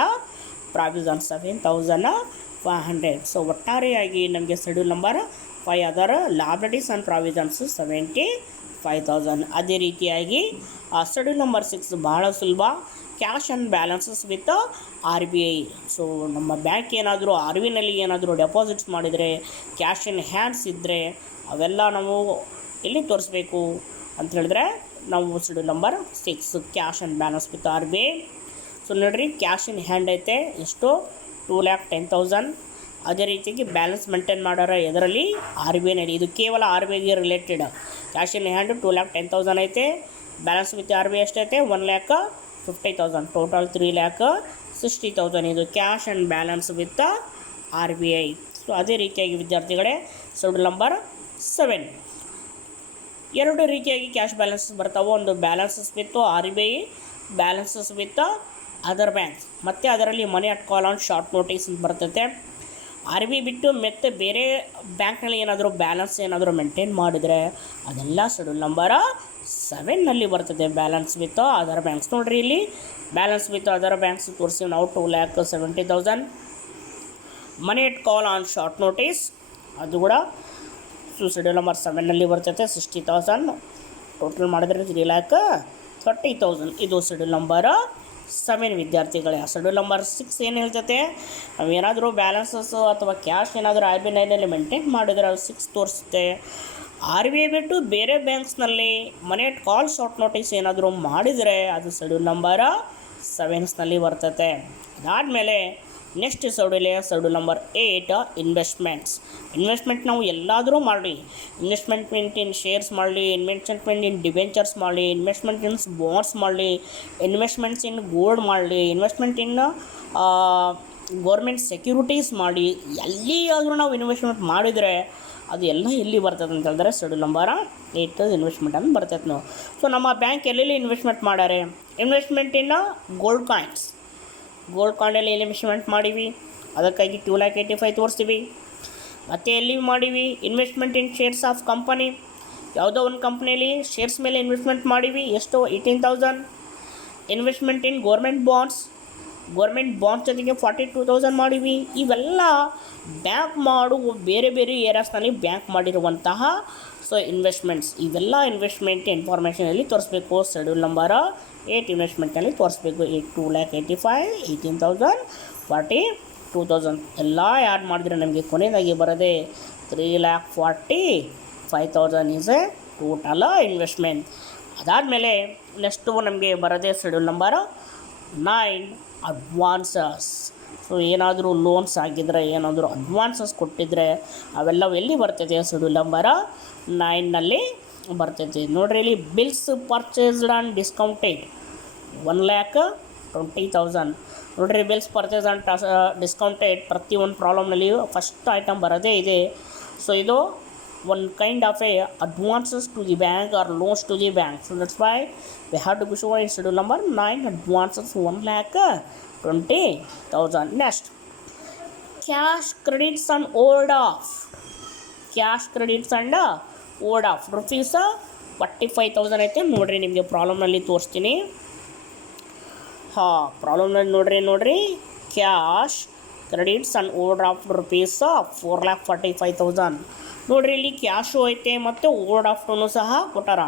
provisions 7,500. So ಒಟ್ಟಾರೆಯಾಗಿ ನಮಗೆ schedule number 5 ಅದರ liabilities and provisions 75,000. ಅದೇ ರೀತಿಯಾಗಿ schedule number 6 ಬಹಳ ಸುಲಭ, cash and balances with RBI. So ನಮ್ಮ bank ಏನಾದರೂ RBIನಲ್ಲಿ ಏನಾದರೂ ಡೆಪಾಸಿಟ್ಸ್ ಮಾಡಿದರೆ, ಕ್ಯಾಶ್ ಇನ್ ಹ್ಯಾಂಡ್ಸ್ ಇದ್ದರೆ ಅವೆಲ್ಲ ನಾವು ಎಲ್ಲಿ ತೋರಿಸ್ಬೇಕು ಅಂತ ಹೇಳಿದ್ರೆ ನಾವು schedule number 6 cash and balance with RBI. So ನೋಡಿರಿ, ಕ್ಯಾಶ್ ಇನ್ ಹ್ಯಾಂಡ್ ಐತೆ ಎಷ್ಟು? 2,10,000. ಅದೇ ರೀತಿಯಾಗಿ ಬ್ಯಾಲೆನ್ಸ್ ಮೇಂಟೈನ್ ಮಾಡೋರ ಇದರಲ್ಲಿ RBIನಲ್ಲಿ, ಇದು ಕೇವಲ RBIಗೆ ರಿಲೇಟೆಡ್. ಕ್ಯಾಶ್ ಇನ್ ಹ್ಯಾಂಡ್ 2,10,000 ಐತೆ, ಬ್ಯಾಲೆನ್ಸ್ ವಿತ್ RBI ಎಷ್ಟೈತೆ? 1,50,000, ಟೋಟಲ್ 3,60,000. ಇದು cash and balance with RBI. So ಅದೇ ರೀತಿಯಾಗಿ ವಿದ್ಯಾರ್ಥಿಗಳೇ ಶೆಡ್ಯೂಲ್ ನಂಬರ್ 7 ಎರಡು ರೀತಿಯಾಗಿ ಕ್ಯಾಶ್ ಬ್ಯಾಲೆನ್ಸಸ್ ಬರ್ತಾವೆ. ಒಂದು balances with RBI, balances with other banks, ಮತ್ತು ಅದರಲ್ಲಿ ಮನಿ at call on short notice ಅಂತ ಬರ್ತೈತೆ. RBI ಬಿಟ್ಟು ಮತ್ತೆ ಬೇರೆ ಬ್ಯಾಂಕ್ನಲ್ಲಿ ಏನಾದರೂ ಬ್ಯಾಲೆನ್ಸ್ ಏನಾದರೂ ಮೇಂಟೈನ್ ಮಾಡಿದರೆ ಅದೆಲ್ಲ ಶೆಡ್ಯೂಲ್ ನಂಬರ್ 7ನಲ್ಲಿ ಬರ್ತದೆ. ಬ್ಯಾಲೆನ್ಸ್ ವಿತ್ ಅದರ್ ಬ್ಯಾಂಕ್ಸ್ ನೋಡಿರಿ, ಇಲ್ಲಿ ಬ್ಯಾಲೆನ್ಸ್ ವಿತ್ ಅದರ್ ಬ್ಯಾಂಕ್ಸ್ ತೋರಿಸಿ ನಾವು 2,70,000. ಮನಿ at call on short notice ಅದು ಕೂಡ ಶೆಡ್ಯೂಲ್ ನಂಬರ್ 7ನಲ್ಲಿ ಬರ್ತೈತೆ, 60,000. ಟೋಟಲ್ ಮಾಡಿದ್ರೆ 3,30,000. ಇದು ಶೆಡ್ಯೂಲ್ ನಂಬರ್ 7 ವಿದ್ಯಾರ್ಥಿಗಳೇ. ಶೆಡ್ಯೂಲ್ ನಂಬರ್ 6 ಏನು ಹೇಳ್ತೈತೆ? ನಾವು ಏನಾದರೂ ಬ್ಯಾಲೆನ್ಸಸ್ ಅಥವಾ ಕ್ಯಾಶ್ ಏನಾದರೂ RBIನಲ್ಲಿ ಮೇಂಟೈನ್ ಮಾಡಿದರೆ ಅದು 6 ತೋರಿಸುತ್ತೆ. RBI ಬಿಟ್ಟು ಬೇರೆ ಬ್ಯಾಂಕ್ಸ್ನಲ್ಲಿ money at call short notice ಏನಾದರೂ ಮಾಡಿದರೆ ಅದು ಶೆಡ್ಯೂಲ್ ನಂಬರ್ 7ನಲ್ಲಿ ಬರ್ತೈತೆ. ಅದಾದಮೇಲೆ next schedule number 8 investments. Investment ನಾವು ಎಲ್ಲಾದರೂ ಮಾಡಲಿ, ಇನ್ವೆಸ್ಟ್ಮೆಂಟ್ ಇನ್ ಶೇರ್ಸ್ ಮಾಡಲಿ, ಇನ್ವೆಸ್ಟ್ಮೆಂಟ್ ಇನ್ ಡಿಬೆಂಚರ್ಸ್ ಮಾಡಲಿ, ಇನ್ವೆಸ್ಟ್ಮೆಂಟ್ ಇನ್ ಬಾಂಡ್ಸ್ ಮಾಡಲಿ, ಇನ್ವೆಸ್ಟ್ಮೆಂಟ್ಸ್ ಇನ್ ಗೋಲ್ಡ್ ಮಾಡಲಿ, ಇನ್ವೆಸ್ಟ್ಮೆಂಟ್ ಇನ್ ಗೌರ್ಮೆಂಟ್ ಸೆಕ್ಯೂರಿಟೀಸ್ ಮಾಡಿ, ಎಲ್ಲಿಯಾದರೂ ನಾವು ಇನ್ವೆಸ್ಟ್ಮೆಂಟ್ ಮಾಡಿದರೆ ಅದು ಎಲ್ಲ ಎಲ್ಲಿ ಬರ್ತದೆ ಅಂತ ಹೇಳಿದ್ರೆ ಶೆಡ್ಯೂಲ್ ನಂಬರ್ 8 ಇನ್ವೆಸ್ಟ್ಮೆಂಟ್ ಅಂತ ಬರ್ತೈತೆ ನಾವು. ಸೊ ನಮ್ಮ ಬ್ಯಾಂಕ್ ಎಲ್ಲೆಲ್ಲಿ ಇನ್ವೆಸ್ಟ್ಮೆಂಟ್ ಮಾಡ್ಯಾರೆ? Investment in gold coins, gold ಕಾಯಿನಲ್ಲಿ ಇನ್ವೆಸ್ಟ್ಮೆಂಟ್ ಮಾಡೀವಿ, ಅದಕ್ಕಾಗಿ 2,85,000 ತೋರಿಸ್ತೀವಿ. ಮತ್ತು ಎಲ್ಲಿ ಮಾಡೀವಿ? Investment in shares of company, ಯಾವುದೋ ಒಂದು ಕಂಪ್ನಿಯಲ್ಲಿ ಶೇರ್ಸ್ ಮೇಲೆ ಇನ್ವೆಸ್ಟ್ಮೆಂಟ್ ಮಾಡೀವಿ, ಎಷ್ಟು? 18,000. ಇನ್ವೆಸ್ಟ್ಮೆಂಟ್ ಇನ್ ಗೋರ್ಮೆಂಟ್ ಬಾಂಡ್ಸ್ ಜೊತೆಗೆ 42,000 ಮಾಡೀವಿ. ಇವೆಲ್ಲ ಬ್ಯಾಂಕ್ ಮಾಡುವ ಬೇರೆ ಬೇರೆ ಏರಿಯಾಸ್ನಲ್ಲಿ ಬ್ಯಾಂಕ್ ಮಾಡಿರುವಂತಹ ಸೊ ಇನ್ವೆಸ್ಟ್ಮೆಂಟ್ಸ್, ಇವೆಲ್ಲ ಇನ್ವೆಸ್ಟ್ಮೆಂಟ್ ಇನ್ಫಾರ್ಮೇಷನ್ ಎಲ್ಲಿ ತೋರಿಸ್ಬೇಕು? ಶೆಡ್ಯೂಲ್ ನಂಬರ್ 8 ಇನ್ವೆಸ್ಟ್ಮೆಂಟಲ್ಲಿ ತೋರಿಸ್ಬೇಕು. 2,85,000, 18,000, 42,000 ಎಲ್ಲ ಆ್ಯಡ್ ಮಾಡಿದ್ರೆ ನಮಗೆ ಕೊನೆಯದಾಗಿ ಬರೋದೇ 3,45,000 ಈಸ್ ಎ ಟೋಟಲ್ ಇನ್ವೆಸ್ಟ್ಮೆಂಟ್. ಅದಾದಮೇಲೆ ನೆಕ್ಸ್ಟು ನಮಗೆ ಬರೋದೇ ಶೆಡ್ಯೂಲ್ ನಂಬರ್ 9 ಅಡ್ವಾನ್ಸಸ್. ಸೊ ಏನಾದರೂ ಲೋನ್ಸ್ ಆಗಿದ್ದರೆ, ಏನಾದರೂ ಅಡ್ವಾನ್ಸಸ್ ಕೊಟ್ಟಿದ್ದರೆ ಅವೆಲ್ಲವೂ ಎಲ್ಲಿ ಬರ್ತೈತೆ? ಶೆಡ್ಯೂಲ್ ನಂಬರ್ 9ನಲ್ಲಿ ಬರ್ತೈತೆ. ನೋಡ್ರಿ, ಇಲ್ಲಿ ಬಿಲ್ಸ್ ಪರ್ಚೇಸ್ಡ್ ಆ್ಯಂಡ್ ಡಿಸ್ಕೌಂಟೆಡ್ 1,20,000. ನೋಡ್ರಿ, ಬಿಲ್ಸ್ ಪರ್ಚೇಸ್ ಆ್ಯಂಡ್ ಡಿಸ್ಕೌಂಟೆಡ್ ಪ್ರತಿಯೊಂದು ಪ್ರಾಬ್ಲಮ್ನಲ್ಲಿ ಫಸ್ಟ್ ಐಟಮ್ ಬರೋದೇ ಇದೆ. ಸೊ ಇದು one kind of a advances to the bank or loans to the bank. So that's why we have to be shown in schedule number 9 advances 1,20,000. Next, cash credits and hold off. Cash credits and hold off rupees 45,000 ಐತೆ. ನೋಡ್ರಿ, ನಿಮಗೆ ಪ್ರಾಬ್ಲಮ್ನಲ್ಲಿ ತೋರಿಸ್ತೀನಿ. ಪ್ರಾಬ್ಲಮ್ನಲ್ಲಿ ನೋಡ್ರಿ, cash credits and over of rupees 4,45,000. ನೋಡ್ರಿ, ಇಲ್ಲಿ cash ಐತೆ ಮತ್ತು over ಆಫ್ಟೂ ಸಹ ಕೊಟ್ಟಾರ,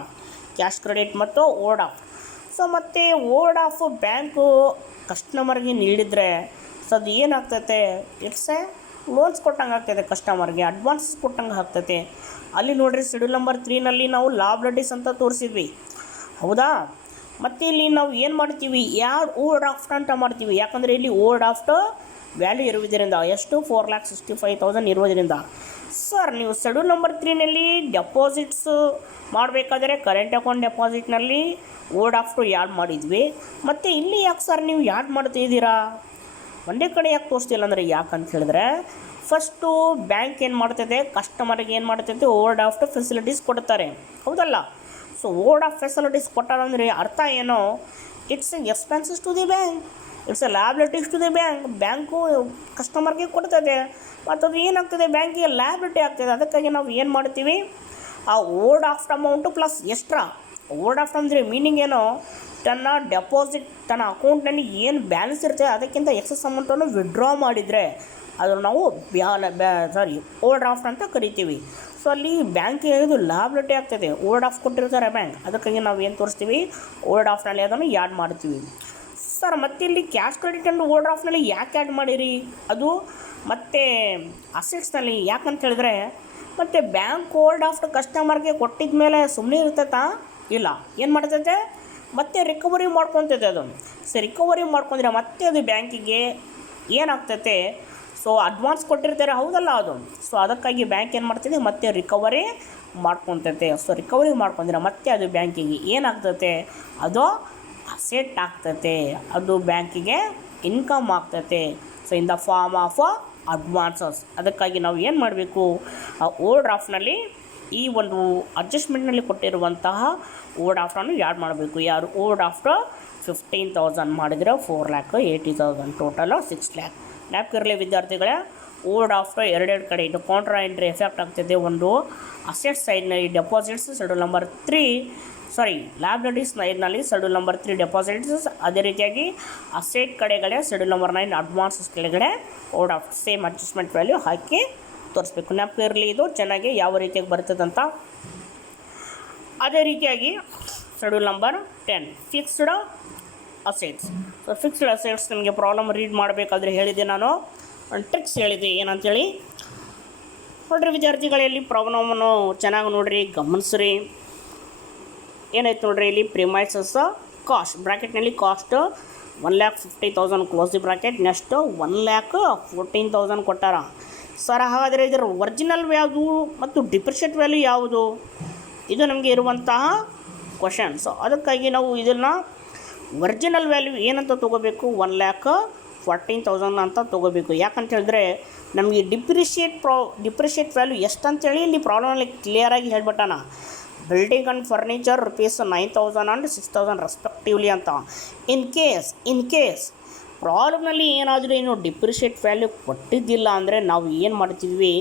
ಕ್ಯಾಶ್ ಕ್ರೆಡಿಟ್ ಮತ್ತು ಓವರ್ ಆಫ್. ಸೊ ಮತ್ತು ಓವರ್ ಆಫ್ ಬ್ಯಾಂಕು ಕಸ್ಟಮರ್ಗೆ ನೀಡಿದರೆ ಸೊ ಅದು ಏನಾಗ್ತೈತೆ, ಇಟ್ಸ್ ಎ ಲೋನ್ಸ್ ಕೊಟ್ಟಂಗೆ ಆಗ್ತೈತೆ, ಕಸ್ಟಮರ್ಗೆ ಅಡ್ವಾನ್ಸ್ ಕೊಟ್ಟಂಗೆ ಆಗ್ತೈತೆ. ಅಲ್ಲಿ ನೋಡಿರಿ ಶೆಡ್ಯೂಲ್ ನಂಬರ್ 3ನಲ್ಲಿ ನಾವು ಲಾಬ್ಲಿಟೀಸ್ ಅಂತ ತೋರಿಸಿದ್ವಿ, ಹೌದಾ. ಮತ್ತು ಇಲ್ಲಿ ನಾವು ಏನು ಮಾಡ್ತೀವಿ, ಯಾರು ಓವರ್ ಡ್ರಾಫ್ಟ್ ಅಂತ ಮಾಡ್ತೀವಿ, ಯಾಕಂದರೆ ಇಲ್ಲಿ ಓವರ್ ಡ್ರಾಫ್ಟ್ ವ್ಯಾಲ್ಯೂ ಇರುವುದರಿಂದ ಎಷ್ಟು 4,65,000 ಇರುವುದರಿಂದ. ಸರ್ ನೀವು ಶೆಡ್ಯೂಲ್ ನಂಬರ್ 3ನಲ್ಲಿ ಡೆಪಾಸಿಟ್ಸ್ ಮಾಡಬೇಕಾದ್ರೆ ಕರೆಂಟ್ ಅಕೌಂಟ್ ಡೆಪಾಸಿಟ್ನಲ್ಲಿ ಓವರ್ ಡ್ರಾಫ್ಟು ಯಾಡ್ ಮಾಡಿದ್ವಿ, ಮತ್ತು ಇಲ್ಲಿ ಯಾಕೆ ಸರ್ ನೀವು ಯಾಡ್ ಮಾಡ್ತಾಯಿದ್ದೀರಾ, ಒಂದೇ ಕಡೆ ಯಾಕೆ ತೋರಿಸ್ತಿಲ್ಲ ಅಂದರೆ ಯಾಕಂತ ಹೇಳಿದ್ರೆ, ಫಸ್ಟು ಬ್ಯಾಂಕ್ ಏನು ಮಾಡ್ತೈತೆ, ಕಸ್ಟಮರ್ಗೆ ಏನು ಮಾಡ್ತೈತೆ ಓವರ್ ಡ್ರಾಫ್ಟ್ ಫೆಸಿಲಿಟೀಸ್ ಕೊಡ್ತಾರೆ, ಹೌದಲ್ಲ. ಸೊ ಓವರ್ ಡ್ರಾಫ್ಟ್ ಫೆಸಿಲಿಟೀಸ್ ಕೊಟ್ಟಾರಂದರೆ ಅರ್ಥ ಏನು, it's expenses to the bank, it's a liabilities to the bank. Bank ಕಸ್ಟಮರ್ಗೆ ಕೊಡ್ತದೆ, ಮತ್ತು ಅದು ಏನಾಗ್ತದೆ, ಬ್ಯಾಂಕಿಗೆ ಲ್ಯಾಬಿಲಿಟಿ ಆಗ್ತದೆ. ಅದಕ್ಕಾಗಿ ನಾವು ಏನು ಮಾಡ್ತೀವಿ, ಆ over draft amount plus extra. Over draft ಅಂದರೆ ಮೀನಿಂಗ್ ಏನು, ತನ್ನ ಡೆಪಾಸಿಟ್ ತನ್ನ ಅಕೌಂಟ್ನಲ್ಲಿ ಏನು ಬ್ಯಾಲೆನ್ಸ್ ಇರುತ್ತೆ ಅದಕ್ಕಿಂತ ಎಕ್ಸಸ್ ಅಮೌಂಟನ್ನು ವಿಡ್ರಾ ಮಾಡಿದರೆ ಅದು ನಾವು ಓವರ್ ಡ್ರಾಫ್ಟ್ ಅಂತ ಕರಿತೀವಿ. ಸೊ ಅಲ್ಲಿ ಬ್ಯಾಂಕಿಗೆ ಇದು ಲಾಬಿಲಿಟಿ ಆಗ್ತದೆ, ಓವರ್ ಡ್ರಾಫ್ಟ್ ಕೊಟ್ಟಿರ್ತಾರೆ ಬ್ಯಾಂಕ್, ಅದಕ್ಕಾಗಿ ನಾವು ಏನು ತೋರಿಸ್ತೀವಿ, ಓವರ್ ಡ್ರಾಫ್ಟ್ನಲ್ಲಿ ಅದನ್ನು ಯಾಡ್ ಮಾಡ್ತೀವಿ. ಸರ್ ಮತ್ತು ಇಲ್ಲಿ ಕ್ಯಾಶ್ ಕ್ರೆಡಿಟ್ ಅಂಡ್ ಓವರ್ ಡ್ರಾಫ್ಟ್ನಲ್ಲಿ ಯಾಕೆ ಆ್ಯಡ್ ಮಾಡಿರಿ, ಅದು ಮತ್ತು ಅಸೆಟ್ಸ್ನಲ್ಲಿ ಯಾಕಂತ ಹೇಳಿದ್ರೆ, ಮತ್ತು ಬ್ಯಾಂಕ್ ಓವರ್ ಡ್ರಾಫ್ಟ್ ಕಸ್ಟಮರ್ಗೆ ಕೊಟ್ಟಿದ ಮೇಲೆ ಸುಮ್ಮನೆ ಇರ್ತೈತಾ, ಇಲ್ಲ, ಏನು ಮಾಡ್ತೈತೆ, ಮತ್ತೆ ರಿಕವರಿ ಮಾಡ್ಕೊತೈತೆ ಅದು. ಸೊ ರಿಕವರಿ ಮಾಡ್ಕೊಂಡ್ರೆ ಮತ್ತೆ ಅದು ಬ್ಯಾಂಕಿಗೆ ಏನಾಗ್ತೈತೆ, ಸೊ ಅಡ್ವಾನ್ಸ್ ಕೊಟ್ಟಿರ್ತಾರೆ, ಹೌದಲ್ಲ ಅದು. ಸೊ ಅದಕ್ಕಾಗಿ ಬ್ಯಾಂಕ್ ಏನು ಮಾಡ್ತೈತೆ, ಮತ್ತೆ ರಿಕವರಿ ಮಾಡ್ಕೊತೈತೆ. ಸೊ ರಿಕವರಿ ಮಾಡ್ಕೊಂಡ್ರೆ ಮತ್ತೆ ಅದು ಬ್ಯಾಂಕಿಗೆ ಏನಾಗ್ತೈತೆ, ಅದು ಅಸೆಟ್ ಆಗ್ತೈತೆ, ಅದು ಬ್ಯಾಂಕಿಗೆ ಇನ್ಕಮ್ ಆಗ್ತೈತೆ. So in the form of advances. ಅದಕ್ಕಾಗಿ ನಾವು ಏನು ಮಾಡಬೇಕು, ಆ ಓವರ್ ಡ್ರಾಫ್ಟ್ನಲ್ಲಿ ಈ ಒಂದು ಅಡ್ಜಸ್ಟ್ಮೆಂಟ್ನಲ್ಲಿ ಕೊಟ್ಟಿರುವಂತಹ ಓವರ್ ಡ್ರಾಫ್ಟನ್ನು ಯಾಡ್ ಮಾಡಬೇಕು. ಯಾರು ಓವರ್ ಡ್ರಾಫ್ಟ್ 15,000 ಮಾಡಿದರೆ 4,80,000, ಟೋಟಲು 6 lakh. ಜ್ಞಾಪಕಿರಲಿ ವಿದ್ಯಾರ್ಥಿಗಳೇ, ಓವರ್ ಡ್ರಾಫ್ಟ್ ಎರಡೆರಡು ಕಡೆ ಇದು ಕಾಂಟ್ರಾ ಎಂಟ್ರಿ ಎಫೆಕ್ಟ್ ಆಗ್ತಿದೆ. ಒಂದು ಅಸೆಟ್ ಸೈಡ್ನಲ್ಲಿ ಡೆಪಾಸಿಟ್ಸ್ ಶೆಡ್ಯೂಲ್ ನಂಬರ್ 3, ಲ್ಯಾಬಿಲಿಟೀಸ್ ಸೈಡ್ನಲ್ಲಿ ಶೆಡ್ಯೂಲ್ ನಂಬರ್ 3 ಡೆಪಾಸಿಟ್ಸ್, ಅದೇ ರೀತಿಯಾಗಿ ಅಸೆಟ್ ಕಡೆಗಡೆ ಶೆಡ್ಯೂಲ್ ನಂಬರ್ 9 ಅಡ್ವಾನ್ಸಸ್ ಕೆಳಗಡೆ overdraft same adjustment value ಹಾಕಿ ತೋರಿಸ್ಬೇಕು. ಜ್ಞಾಪಕಿರಲಿ ಇದು ಚೆನ್ನಾಗಿ ಯಾವ ರೀತಿಯಾಗಿ ಬರ್ತದಂತ. ಅದೇ ರೀತಿಯಾಗಿ schedule number 10 fixed assets. So fixed assets ನಿಮಗೆ ಪ್ರಾಬ್ಲಮ್ ರೀಡ್ ಮಾಡಬೇಕಾದ್ರೆ ಹೇಳಿದೆ, ನಾನು ಒಂದು ಟ್ರಿಕ್ಸ್ ಹೇಳಿದೆ ಏನಂತೇಳಿ. ನೋಡಿರಿ ವಿದ್ಯಾರ್ಥಿಗಳಲ್ಲಿ ಪ್ರಾಬ್ಲಮನ್ನು ಚೆನ್ನಾಗಿ ನೋಡಿರಿ, ಗಮನಿಸ್ರಿ. ಏನಾಯ್ತು ನೋಡಿರಿ, ಇಲ್ಲಿ ಪ್ರಿಮೈಸಸ್ ಕಾಸ್ಟ್ ಬ್ರ್ಯಾಕೆಟ್ನಲ್ಲಿ cost 1,50,000 close the bracket. Next 1,14,000 ಕೊಟ್ಟಾರ. ಸರ್ ಹಾಗಾದರೆ ಇದರ ಒರಿಜಿನಲ್ ಯಾವುದು ಮತ್ತು ಡಿಪ್ರಿಷಿಯೇಟ್ ವ್ಯಾಲ್ಯೂ ಯಾವುದು, ಇದು ನಮಗೆ ಇರುವಂತಹ ಕ್ವಶನ್. ಸೊ ಅದಕ್ಕಾಗಿ ನಾವು ಇದನ್ನು ಒರಿಜಿನಲ್ ವ್ಯಾಲ್ಯೂ ಏನಂತ ತೊಗೋಬೇಕು, 1,14,000 ಅಂತ ತೊಗೋಬೇಕು. ಯಾಕಂತ ಹೇಳಿದ್ರೆ ನಮಗೆ ಡಿಪ್ರಿಷಿಯೇಟ್ ವ್ಯಾಲ್ಯೂ ಎಷ್ಟು ಅಂತೇಳಿ ಇಲ್ಲಿ ಪ್ರಾಬ್ಲಮಲ್ಲಿ ಕ್ಲಿಯರಾಗಿ ಹೇಳ್ಬಿಟ್ಟಾನ. Building and furniture ₹9,000 and 6,000 respectively ಅಂತ. ಇನ್ ಕೇಸ್ ಪ್ರಾಬ್ಲಮ್ನಲ್ಲಿ ಏನು ಡಿಪ್ರಿಷಿಯೇಟ್ ವ್ಯಾಲ್ಯೂ ಕೊಟ್ಟಿದ್ದಿಲ್ಲ ಅಂದರೆ ನಾವು ಏನು ಮಾಡ್ತಿದ್ವಿ,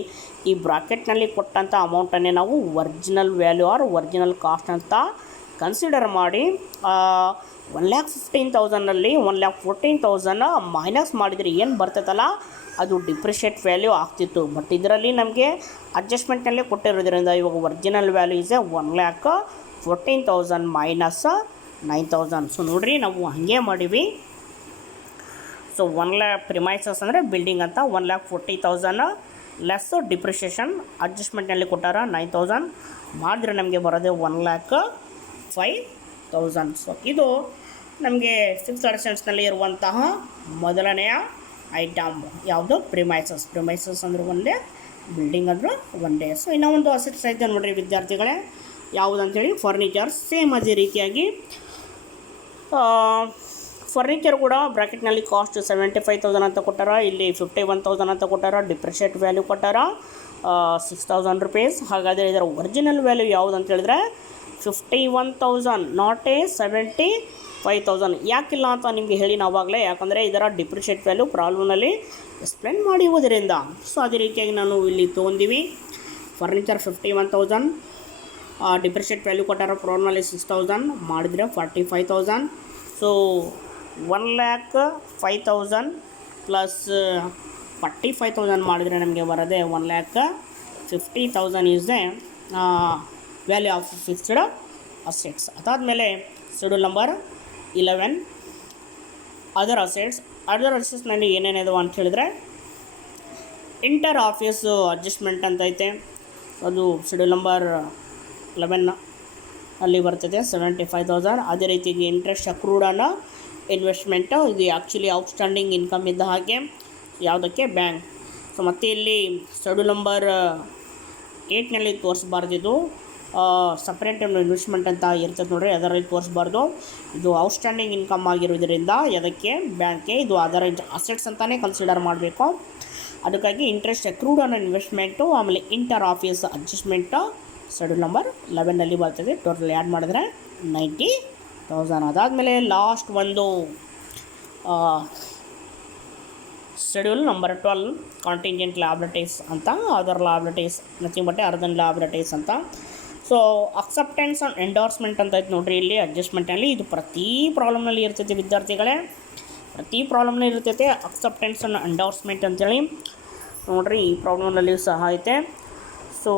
ಈ ಬ್ರಾಕೆಟ್ನಲ್ಲಿ ಕೊಟ್ಟಂಥ ಅಮೌಂಟನ್ನೇ ನಾವು original value or original cost ಅಂತ ಕನ್ಸಿಡರ್ ಮಾಡಿ 1,15,000ನಲ್ಲಿ 1,14,000 ಮೈನಸ್ ಮಾಡಿದರೆ ಏನು ಬರ್ತೈತಲ್ಲ ಅದು ಡಿಪ್ರಿಷಿಯೇಟ್ ವ್ಯಾಲ್ಯೂ ಆಗ್ತಿತ್ತು. ಬಟ್ ಇದರಲ್ಲಿ ನಮಗೆ ಅಡ್ಜಸ್ಟ್ಮೆಂಟ್ನಲ್ಲೇ ಕೊಟ್ಟಿರೋದ್ರಿಂದ ಇವಾಗ original value is 1,14,000 minus 9,000. So ನೋಡಿರಿ ನಾವು ಹಾಗೆ ಮಾಡೀವಿ. ಸೊ 1 lakh ಪ್ರಿಮೈಸಸ್ ಅಂದರೆ ಬಿಲ್ಡಿಂಗ್ ಅಂತ 1,40,000 ಲೆಸ್ ಡಿಪ್ರಿಷಿಯೇಷನ್ ಅಡ್ಜಸ್ಟ್ಮೆಂಟ್ನಲ್ಲಿ ಕೊಟ್ಟಾರ 9,000 ಮಾಡಿದ್ರೆ ನಮಗೆ ಬರೋದೆ 1,05,000. ಸೊ ಇದು ನಮಗೆ ಫಿಕ್ಸ್ಡ್ ಅಸೆಟ್ಸ್ನಲ್ಲಿ ಇರುವಂತಹ ಮೊದಲನೆಯ ಐಟಮ್ ಯಾವುದು, ಪ್ರಿಮೈಸಸ್ ಅಂದರೆ ಒಂದೇ, ಬಿಲ್ಡಿಂಗ್ ಅಂದ್ರೆ ಒಂದೇ. ಸೊ ಇನ್ನೂ ಒಂದು ಅಸೆಟ್ಸ್ ಐತೆ ನೋಡಿರಿ ವಿದ್ಯಾರ್ಥಿಗಳೇ, ಯಾವುದಂತೇಳಿ ಫರ್ನಿಚರ್. ಸೇಮ್ ಅದೇ ರೀತಿಯಾಗಿ ಫರ್ನಿಚರ್ ಕೂಡ ಬ್ರ್ಯಾಕೆಟ್ನಲ್ಲಿ ಕಾಸ್ಟ್ 75,000 ಅಂತ ಕೊಟ್ಟಾರ, ಇಲ್ಲಿ 51,000 ಅಂತ ಕೊಟ್ಟಾರ, ಡಿಪ್ರಿಷಿಯೇಟ್ ವ್ಯಾಲ್ಯೂ ಕೊಟ್ಟಾರ ₹6,000. ಹಾಗಾದರೆ ಇದರ ಒರಿಜಿನಲ್ ವ್ಯಾಲ್ಯೂ ಯಾವುದು ಅಂತ ಹೇಳಿದ್ರೆ 51,000 ನಾಟ್ 75,000. ಯಾಕಿಲ್ಲ ಅಂತ ನಿಮಗೆ ಹೇಳಿ ಆವಾಗಲೇ, ಯಾಕಂದರೆ ಇದರ ಡಿಪ್ರಿಷಿಯೇಟ್ ವ್ಯಾಲ್ಯೂ ಪ್ರಾಬ್ಲಮ್ನಲ್ಲಿ ಎಕ್ಸ್ಪ್ಲೇನ್ ಮಾಡಿರುವುದರಿಂದ. ಸೊ ಅದೇ ರೀತಿಯಾಗಿ ನಾನು ಇಲ್ಲಿ ತೊಗೊಂಡಿವಿ ಫರ್ನಿಚರ್ 51,000, ಡಿಪ್ರಿಷಿಯೇಟ್ ವ್ಯಾಲ್ಯೂ ಕೊಟ್ಟಾರ ಪ್ರಾಬ್ಲಮ್ನಲ್ಲಿ 6,000 ಮಾಡಿದರೆ 45,000. ಸೊ 1,05,000 ಪ್ಲಸ್ 45,000 ಮಾಡಿದರೆ ನಮಗೆ ಬರೋದೆ 1,50,000 is the value of fixed assets. ಅದಾದಮೇಲೆ ಶೆಡ್ಯೂಲ್ ನಂಬರ್ 11 ಅದರ್ ಅಸೆಟ್ಸ್ನಲ್ಲಿ ಏನೇನಿದೆ ಅಂತ ಹೇಳಿದ್ರೆ ಇಂಟರ್ ಆಫೀಸ್ ಅಡ್ಜಸ್ಟ್ಮೆಂಟ್ ಅಂತ ಐತೆ, ಅದು ಶೆಡ್ಯೂಲ್ ನಂಬರ್ 11 ಅಲ್ಲಿ ಬರ್ತದೆ 75,000. ಅದೇ ರೀತಿಗೆ ಇಂಟ್ರೆಸ್ಟ್ ಅಕ್ರೂಡ್ ಆನ್ ಇನ್ವೆಸ್ಟ್ಮೆಂಟು, ಇದು ಆ್ಯಕ್ಚುಲಿ ಔಟ್ಸ್ಟ್ಯಾಂಡಿಂಗ್ ಇನ್ಕಮ್ ಇದ್ದ ಹಾಗೆ ಯಾವುದಕ್ಕೆ ಬ್ಯಾಂಕ್. ಸೊ ಮತ್ತು ಇಲ್ಲಿ ಶೆಡ್ಯೂಲ್ ನಂಬರ್ 8ನಲ್ಲಿ ತೋರಿಸ್ಬಾರ್ದು, ಇದು ಸಪ್ರೇಟ್ ಇನ್ವೆಸ್ಟ್ಮೆಂಟ್ ಅಂತ ಇರ್ತದೆ ನೋಡಿರಿ, ಅದರಲ್ಲಿ ತೋರಿಸ್ಬಾರ್ದು. ಇದು ಔಟ್ಸ್ಟ್ಯಾಂಡಿಂಗ್ ಇನ್ಕಮ್ ಆಗಿರೋದ್ರಿಂದ ಅದಕ್ಕೆ ಬ್ಯಾಂಕ್ಗೆ ಇದು ಅದರ ಅಸೆಟ್ಸ್ ಅಂತಲೇ ಕನ್ಸಿಡರ್ ಮಾಡಬೇಕು. ಅದಕ್ಕಾಗಿ ಇಂಟ್ರೆಸ್ಟ್ ಅಕ್ರೂಡ್ ಆನ್ ಇನ್ವೆಸ್ಟ್ಮೆಂಟು, ಆಮೇಲೆ inter office adjustment schedule number 11ನಲ್ಲಿ ಬರ್ತದೆ. ಟೋಟಲ್ ಆ್ಯಡ್ ಮಾಡಿದ್ರೆ 90,000. ಅದಾದಮೇಲೆ ಲಾಸ್ಟ್ ಒಂದು ಶೆಡ್ಯೂಲ್ ನಂಬರ್ 12 ಕಾಂಟಿಂಜೆಂಟ್ ಲ್ಯಾಬಿಲಿಟೀಸ್ ಅಂತ, ಅದರ್ ಲ್ಯಾಬಿಲಿಟೀಸ್ ನಥಿಂಗ್ ಬಟ್ ಅರ್ಧನ್ ಲ್ಯಾಬಿಲಿಟೀಸ್ ಅಂತ. ಸೊ ಅಕ್ಸೆಪ್ಟೆನ್ಸ್ ಆ್ಯಂಡ್ ಎಂಡೋರ್ಸ್ಮೆಂಟ್ ಅಂತ ಐತೆ ನೋಡಿರಿ ಇಲ್ಲಿ ಅಡ್ಜಸ್ಟ್ಮೆಂಟಲ್ಲಿ. ಇದು ಪ್ರತಿ ಪ್ರಾಬ್ಲಮ್ನಲ್ಲಿ ಇರ್ತೈತೆ ವಿದ್ಯಾರ್ಥಿಗಳೇ, ಪ್ರತಿ ಪ್ರಾಬ್ಲಮ್ನಲ್ಲಿ ಇರ್ತೈತೆ ಅಕ್ಸೆಪ್ಟೆನ್ಸ್ ಆ್ಯಂಡ್ ಎಂಡೋರ್ಸ್ಮೆಂಟ್ ಅಂತೇಳಿ ನೋಡಿರಿ. ಈ ಪ್ರಾಬ್ಲಮ್ನಲ್ಲಿ ಸಹ ಐತೆ. ಸೊ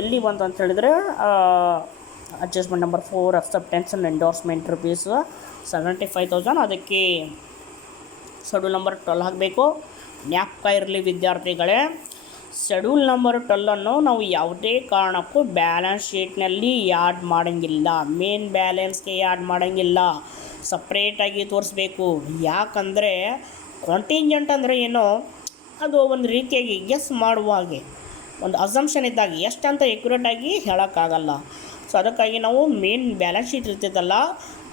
ಎಲ್ಲಿ ಬಂತು ಅಂತ ಹೇಳಿದರೆ adjustment number 4 acceptance and endorsement rupees 75,000. ಅದಕ್ಕೆ ಶೆಡ್ಯೂಲ್ ನಂಬರ್ 12 ಹಾಕಬೇಕು. ಜ್ಞಾಪಕ ಇರಲಿ ವಿದ್ಯಾರ್ಥಿಗಳೇ, ಶೆಡ್ಯೂಲ್ ನಂಬರ್ 12 ನಾವು ಯಾವುದೇ ಕಾರಣಕ್ಕೂ ಬ್ಯಾಲೆನ್ಸ್ ಶೀಟ್ನಲ್ಲಿ ಆ್ಯಡ್ ಮಾಡೋಂಗಿಲ್ಲ, ಮೇನ್ ಬ್ಯಾಲೆನ್ಸ್ಗೆ ಆ್ಯಡ್ ಮಾಡೋಂಗಿಲ್ಲ, ಸಪ್ರೇಟಾಗಿ ತೋರಿಸ್ಬೇಕು. ಯಾಕಂದರೆ ಕಾಂಟಿಂಜೆಂಟ್ ಅಂದರೆ ಏನೋ ಅದು ಒಂದು ರೀತಿಯಾಗಿ ಗೆಸ್ ಮಾಡುವ ಹಾಗೆ, ಒಂದು ಅಸಂಪ್ಷನ್ ಇದ್ದಾಗ ಎಷ್ಟಂತ ಎಕ್ಯುರೇಟಾಗಿ ಹೇಳೋಕ್ಕಾಗಲ್ಲ. ಸೊ ಅದಕ್ಕಾಗಿ ನಾವು ಮೇನ್ ಬ್ಯಾಲೆನ್ಸ್ ಶೀಟ್ ಇರ್ತೈತಲ್ಲ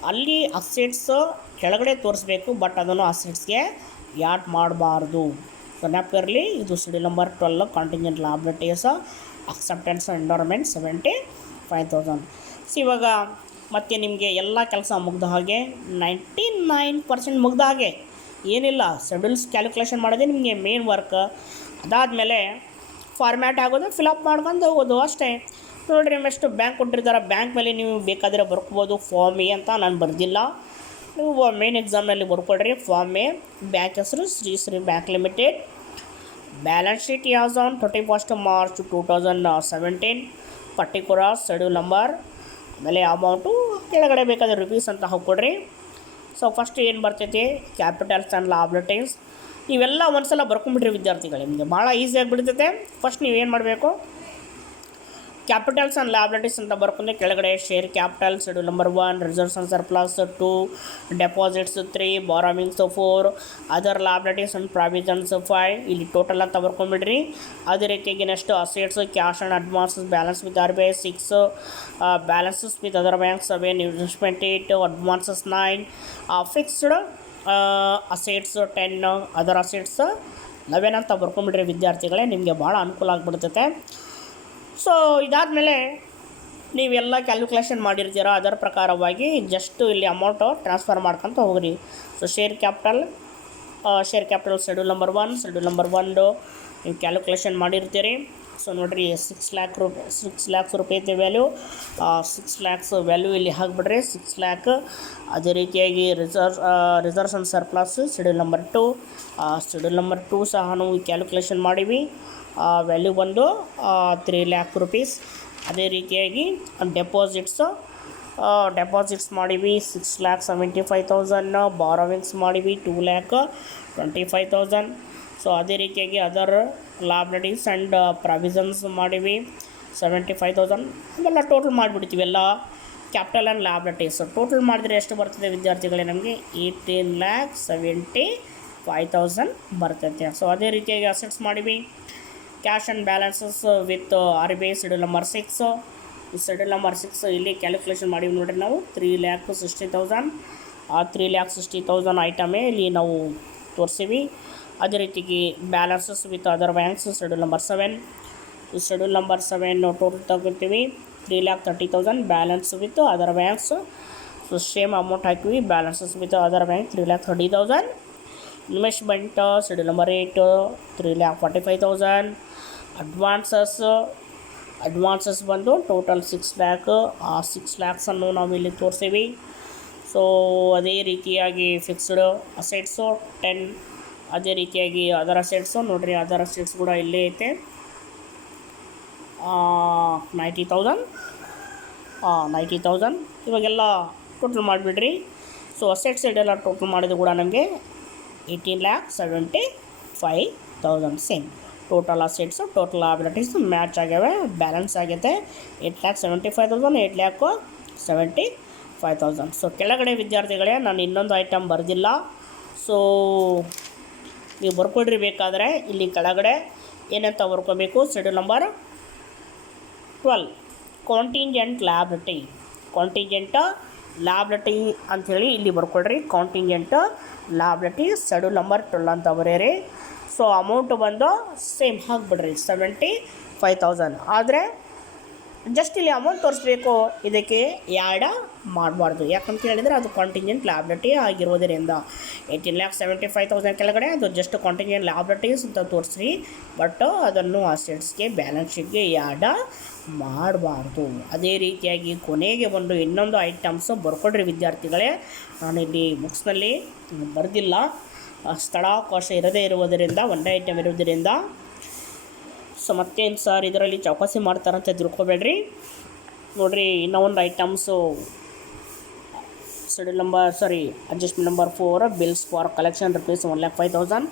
ಅಲ್ಲಿ ಅಸೆಟ್ಸ್ ಕೆಳಗಡೆ ತೋರಿಸ್ಬೇಕು, ಬಟ್ ಅದನ್ನು ಅಸೆಟ್ಸ್ಗೆ ಆ್ಯಡ್ ಮಾಡಬಾರ್ದು. ಸೊ ಜ್ಞಾಪಕರಲ್ಲಿ ಇದು schedule number 12 contingent liabilities acceptance endorsement 75,000. So ಇವಾಗ ಮತ್ತೆ ನಿಮಗೆ ಎಲ್ಲ ಕೆಲಸ ಮುಗ್ದ ಹಾಗೆ 99% ಮುಗ್ದ ಹಾಗೆ, ಏನಿಲ್ಲ ಶೆಡ್ಯೂಲ್ಸ್ ಕ್ಯಾಲ್ಕುಲೇಷನ್ ಮಾಡೋದೇ ನಿಮಗೆ ಮೇನ್ ವರ್ಕ್. ಅದಾದಮೇಲೆ ಫಾರ್ಮ್ಯಾಟ್ ಆಗೋದು, ಫಿಲಪ್ ಮಾಡ್ಕೊಂಡು ಹೋಗೋದು ಅಷ್ಟೇ. ನೋಡಿರಿ ನಿಮ್ಮಷ್ಟು ಬ್ಯಾಂಕ್ ಕೊಟ್ಟಿರ್ತಾರೆ, ಬ್ಯಾಂಕ್ ಮೇಲೆ ನೀವು ಬೇಕಾದರೆ ಬರ್ಕೋಬೋದು. ಫಾರ್ಮ್ ಎ ಅಂತ ನಾನು ಬರೆದಿಲ್ಲ, ನೀವು ಮೇನ್ ಎಕ್ಸಾಮ್ನಲ್ಲಿ ಬರ್ಕೊಡ್ರಿ. ಫಾರ್ಮ್ ಎ, ಬ್ಯಾಂಕ್ ಹೆಸರು Shri bank limited, balance sheet ಯಾವ್ದು on 31 March 2017, particular schedule number, ಆಮೇಲೆ ಅಮೌಂಟು ಕೆಳಗಡೆ ಬೇಕಾದರೆ ರುಪೀಸ್ ಅಂತ ಹಾಕ್ಕೊಡ್ರಿ. ಸೊ ಫಸ್ಟ್ ಏನು ಬರ್ತೈತಿ ಕ್ಯಾಪಿಟಲ್ಸ್ ಆ್ಯಂಡ್ ಲಾಯಬಿಲಿಟೀಸ್, ಇವೆಲ್ಲ ಒಂದು ಸಲ ಬರ್ಕೊಂಬಿಟ್ರಿ ವಿದ್ಯಾರ್ಥಿಗಳು, ನಿಮಗೆ ಭಾಳ ಈಸಿಯಾಗಿ ಬಿಡ್ತೈತೆ. ಫಸ್ಟ್ ನೀವೇನು ಮಾಡಬೇಕು, ಕ್ಯಾಪಿಟಲ್ಸ್ ಆ್ಯಂಡ್ ಲ್ಯಾಬಿಲಿಟೀಸ್ ಅಂತ ಬರ್ಕೊಂಡೆ ಕೆಳಗಡೆ share capital schedule number 1, reserves and surplus 2, deposits 3, borrowings 4, other liabilities and provisions 5, ಇಲ್ಲಿ ಟೋಟಲ್ ಅಂತ ಬರ್ಕೊಂಬಿಡ್ರಿ. ಅದೇ ರೀತಿಯಾಗಿ next assets cash and advances balance with RBI 6, balances with other bank 7, investment 8, advances 9, fixed assets 10, other assets 11 ಅಂತ ಬರ್ಕೊಂಬಿಡ್ರಿ ವಿದ್ಯಾರ್ಥಿಗಳೇ, ನಿಮಗೆ ಭಾಳ ಅನುಕೂಲ ಆಗಿಬಿಡ್ತೈತೆ. So ಇದಾದಮೇಲೆ ನೀವೆಲ್ಲ ಕ್ಯಾಲ್ಕುಲೇಷನ್ ಮಾಡಿರ್ತೀರ, ಅದರ ಪ್ರಕಾರವಾಗಿ ಜಸ್ಟ್ ಇಲ್ಲಿ ಅಮೌಂಟು ಟ್ರಾನ್ಸ್ಫರ್ ಮಾಡ್ಕೊತ ಹೋಗ್ರಿ. So share capital schedule number 1 ನೀವು ಕ್ಯಾಲ್ಕುಲೇಷನ್ ಮಾಡಿರ್ತೀರಿ. ಸೊ ನೋಡಿರಿ 6 ಲ್ಯಾಕ್ಸ್ ರೂಪಾಯಿ ಐತೆ ವ್ಯಾಲ್ಯೂ, 6 ಲ್ಯಾಕ್ಸ್ ವ್ಯಾಲ್ಯೂ ಇಲ್ಲಿ ಹಾಕಿಬಿಡ್ರಿ 6 ಲ್ಯಾಕ್. ಅದೇ ರೀತಿಯಾಗಿ reserves and surplus schedule number 2 ಸಹ ನಾವು ಕ್ಯಾಲ್ಕುಲೇಷನ್ ಮಾಡೀವಿ, ವ್ಯಾಲ್ಯೂ ಬಂದು 3 ಲ್ಯಾಕ್ ರುಪೀಸ್. ಅದೇ ರೀತಿಯಾಗಿ ಡೆಪಾಸಿಟ್ಸ್ ಮಾಡೀವಿ 6,75,000, ಬಾರೋವಿಂಗ್ಸ್ ಮಾಡೀವಿ 2,25,000. ಸೊ ಅದೇ ರೀತಿಯಾಗಿ ಅದರ್ ಲಾಯಬಿಲಿಟೀಸ್ ಆ್ಯಂಡ್ ಪ್ರಾವಿಷನ್ಸ್ ಮಾಡೀವಿ 75,000. ಅವೆಲ್ಲ ಟೋಟಲ್ ಮಾಡಿಬಿಡ್ತೀವಿ, ಎಲ್ಲ ಕ್ಯಾಪಿಟಲ್ ಆ್ಯಂಡ್ ಲಾಯಬಿಲಿಟೀಸ್ ಟೋಟಲ್ ಮಾಡಿದ್ರೆ ಎಷ್ಟು ಬರ್ತದೆ ವಿದ್ಯಾರ್ಥಿಗಳೇ, ನಮಗೆ 18,75,000 ಬರ್ತೈತೆ. ಸೊ ಅದೇ ರೀತಿಯಾಗಿ ಅಸೆಟ್ಸ್ ಮಾಡೀವಿ, cash and balances with RBI schedule number 6. Schedule number 6 ಇಲ್ಲಿ ಕ್ಯಾಲ್ಕುಲೇಷನ್ ಮಾಡೀವಿ ನೋಡಿರಿ ನಾವು 3,60,000. ಆ 3,60,000 ಐಟಮೇ ಇಲ್ಲಿ ನಾವು ತೋರಿಸೀವಿ. ಅದೇ ರೀತಿಗೆ balances with other banks schedule number 7. Schedule number 7 total ತಗೋತೀವಿ 3,30,000, balance with other banks. So same amount ಹಾಕಿವಿ, balances with other bank 3,30,000. Investment schedule number 8 3,45,000. Advances ಬಂದು ಟೋಟಲ್ 6 ಲ್ಯಾಕ್. ಆ 6 ಲ್ಯಾಕ್ಸನ್ನು ನಾವು ಇಲ್ಲಿ ತೋರಿಸೀವಿ. ಸೊ ಅದೇ ರೀತಿಯಾಗಿ ಫಿಕ್ಸ್ಡ್ ಅಸೆಟ್ಸು 10, ಅದೇ ರೀತಿಯಾಗಿ ಅದರ್ ಅಸೆಟ್ಸು ನೋಡಿರಿ, ಅದರ್ ಅಸೆಟ್ಸ್ ಕೂಡ ಇಲ್ಲೇ ಐತೆ 90,000. ಇವಾಗೆಲ್ಲ ಟೋಟಲ್ ಮಾಡಿಬಿಡ್ರಿ. ಸೊ ಅಸೆಟ್ ಸೈಡ್ ಎಲ್ಲ ಟೋಟಲ್ ಮಾಡಿದ್ರು ಕೂಡ ನಮಗೆ 18,75,000 same total assets total liabilities match ಆಗ್ಯಾವೆ, ಬ್ಯಾಲೆನ್ಸ್ ಆಗೈತೆ 8,75,000 8,75,000. ಸೊ ಕೆಳಗಡೆ ವಿದ್ಯಾರ್ಥಿಗಳೇ ನಾನು ಇನ್ನೊಂದು ಐಟಮ್ ಬರೆದಿಲ್ಲ, ಸೊ ನೀವು ಬರ್ಕೊಳ್ರಿ. ಬೇಕಾದರೆ ಇಲ್ಲಿ ಕೆಳಗಡೆ ಏನಂತ ಬರ್ಕೋಬೇಕು, schedule number 12 contingent liability. Contingent liability ಅಂಥೇಳಿ ಇಲ್ಲಿ ಬರ್ಕೊಳ್ರಿ. ಕಾಂಟಿಂಜೆಂಟ್ ಲಯಬಿಲಿಟಿ ಶೆಡ್ಯೂಲ್ ನಂಬರ್ 12 ಅಂತ ಬರೀರಿ. ಸೊ ಅಮೌಂಟು ಬಂದು ಸೇಮ್ ಹಾಕ್ಬಿಡ್ರಿ 75,000. ಆದರೆ ಜಸ್ಟ್ ಇಲ್ಲಿ ಅಮೌಂಟ್ ತೋರಿಸ್ಬೇಕು, ಇದಕ್ಕೆ ಆ್ಯಡ್ ಮಾಡಬಾರ್ದು. ಯಾಕಂತ ಹೇಳಿದರೆ ಅದು ಕಾಂಟಿಂಜೆಂಟ್ ಲಯಬಿಲಿಟಿ ಆಗಿರೋದರಿಂದ 18,75,000 ಕೆಳಗಡೆ ಅದು ಜಸ್ಟ್ ಕಾಂಟಿಂಜೆಂಟ್ ಲಯಬಿಲಿಟೀಸ್ ಅಂತ ತೋರಿಸ್ರಿ. ಬಟ್ ಅದನ್ನು ಅಸೆಟ್ಸ್ಗೆ ಬ್ಯಾಲೆನ್ಸ್ ಶೀಟ್ಗೆ ಆ್ಯಡ್ ಮಾಡಬಾರ್ದು. ಅದೇ ರೀತಿಯಾಗಿ ಕೊನೆಗೆ ಒಂದು ಇನ್ನೊಂದು ಐಟಮ್ಸು ಬರ್ಕೊಡ್ರಿ ವಿದ್ಯಾರ್ಥಿಗಳೇ. ನಾನಿಲ್ಲಿ ಬುಕ್ಸ್ನಲ್ಲಿ ಬರೆದಿಲ್ಲ, ಸ್ಥಳಾವಕಾಶ ಇರದೇ ಇರುವುದರಿಂದ ಒಂದೇ ಐಟಮ್ ಇರುವುದರಿಂದ. ಸೊ ಮತ್ತೇನು ಸರ್ ಇದರಲ್ಲಿ ಚೌಕಾಸಿ ಮಾಡ್ತಾರಂತ ತಿಳ್ಕೊಬೇಡ್ರಿ. ನೋಡಿರಿ, ಇನ್ನೂ ಒಂದು items schedule number adjustment number 4 bills for collection rupees 1,05,000.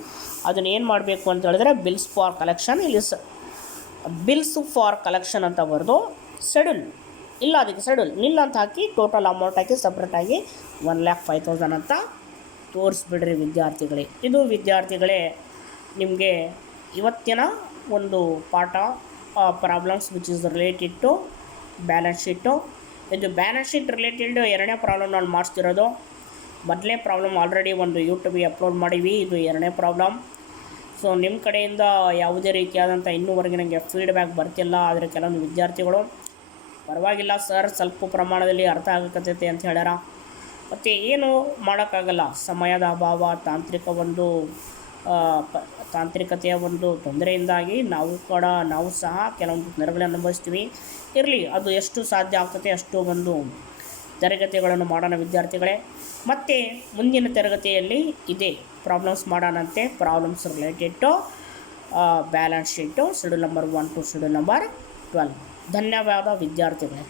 ಅದನ್ನು ಏನು ಮಾಡಬೇಕು ಅಂತ ಹೇಳಿದ್ರೆ ಬಿಲ್ಸ್ ಫಾರ್ ಕಲೆಕ್ಷನ್, ಇಲ್ಲಿ ಬಿಲ್ಸ್ ಫಾರ್ ಕಲೆಕ್ಷನ್ ಅಂತ ಬರೆದು ಶೆಡ್ಯೂಲ್ ಇಲ್ಲ, ಅದಕ್ಕೆ ಶೆಡ್ಯೂಲ್ ನಿಲ್ಲ ಅಂತ ಹಾಕಿ ಟೋಟಲ್ ಅಮೌಂಟ್ ಹಾಕಿ ಸಪ್ರೇಟಾಗಿ 1,05,000 ಅಂತ ತೋರಿಸ್ಬಿಡ್ರಿ ವಿದ್ಯಾರ್ಥಿಗಳೇ. ಇದು ವಿದ್ಯಾರ್ಥಿಗಳೇ ನಿಮಗೆ ಇವತ್ತಿನ ಒಂದು ಪಾಠ, problems which is related to balance sheet. ಇದು ಬ್ಯಾಲೆನ್ಸ್ ಶೀಟ್ ರಿಲೇಟೆಡ್ ಎರಡನೇ ಪ್ರಾಬ್ಲಮ್ ನಾನು ಮಾಡಿಸ್ತಿರೋದು. ಮೊದಲನೇ ಪ್ರಾಬ್ಲಮ್ ಆಲ್ರೆಡಿ ಒಂದು ಯೂಟ್ಯೂಬಿಗೆ ಅಪ್ಲೋಡ್ ಮಾಡೀವಿ, ಇದು ಎರಡನೇ ಪ್ರಾಬ್ಲಮ್. ಸೊ ನಿಮ್ಮ ಕಡೆಯಿಂದ ಯಾವುದೇ ರೀತಿಯಾದಂಥ ಇನ್ನೂವರೆಗೆ ನನಗೆ ಫೀಡ್ಬ್ಯಾಕ್ ಬರ್ತಿಲ್ಲ. ಆದರೆ ಕೆಲವೊಂದು ವಿದ್ಯಾರ್ಥಿಗಳು ಪರವಾಗಿಲ್ಲ ಸರ್, ಸ್ವಲ್ಪ ಪ್ರಮಾಣದಲ್ಲಿ ಅರ್ಥ ಆಗಕತ್ತೈತೆ ಅಂತ ಹೇಳ್ಯಾರ. ಮತ್ತು ಏನು ಮಾಡೋಕ್ಕಾಗಲ್ಲ, ಸಮಯದ ಅಭಾವ, ತಾಂತ್ರಿಕತೆಯ ಒಂದು ತೊಂದರೆಯಿಂದಾಗಿ ನಾವು ಸಹ ಕೆಲವೊಂದು ತೊಂದರೆಗಳನ್ನು ಅನುಭವಿಸ್ತೀವಿ. ಇರಲಿ, ಅದು ಎಷ್ಟು ಸಾಧ್ಯ ಆಗ್ತದೆ ಅಷ್ಟು ಒಂದು ತರಗತಿಗಳನ್ನು ಮಾಡೋಣ ವಿದ್ಯಾರ್ಥಿಗಳೇ. ಮತ್ತು ಮುಂದಿನ ತರಗತಿಯಲ್ಲಿ ಇದೇ ಪ್ರಾಬ್ಲಮ್ಸ್ ಮಾಡೋಣಂತೆ. Problems related to balance sheet schedule number 1 to schedule number 12. ಧನ್ಯವಾದ ವಿದ್ಯಾರ್ಥಿಗಳೇ.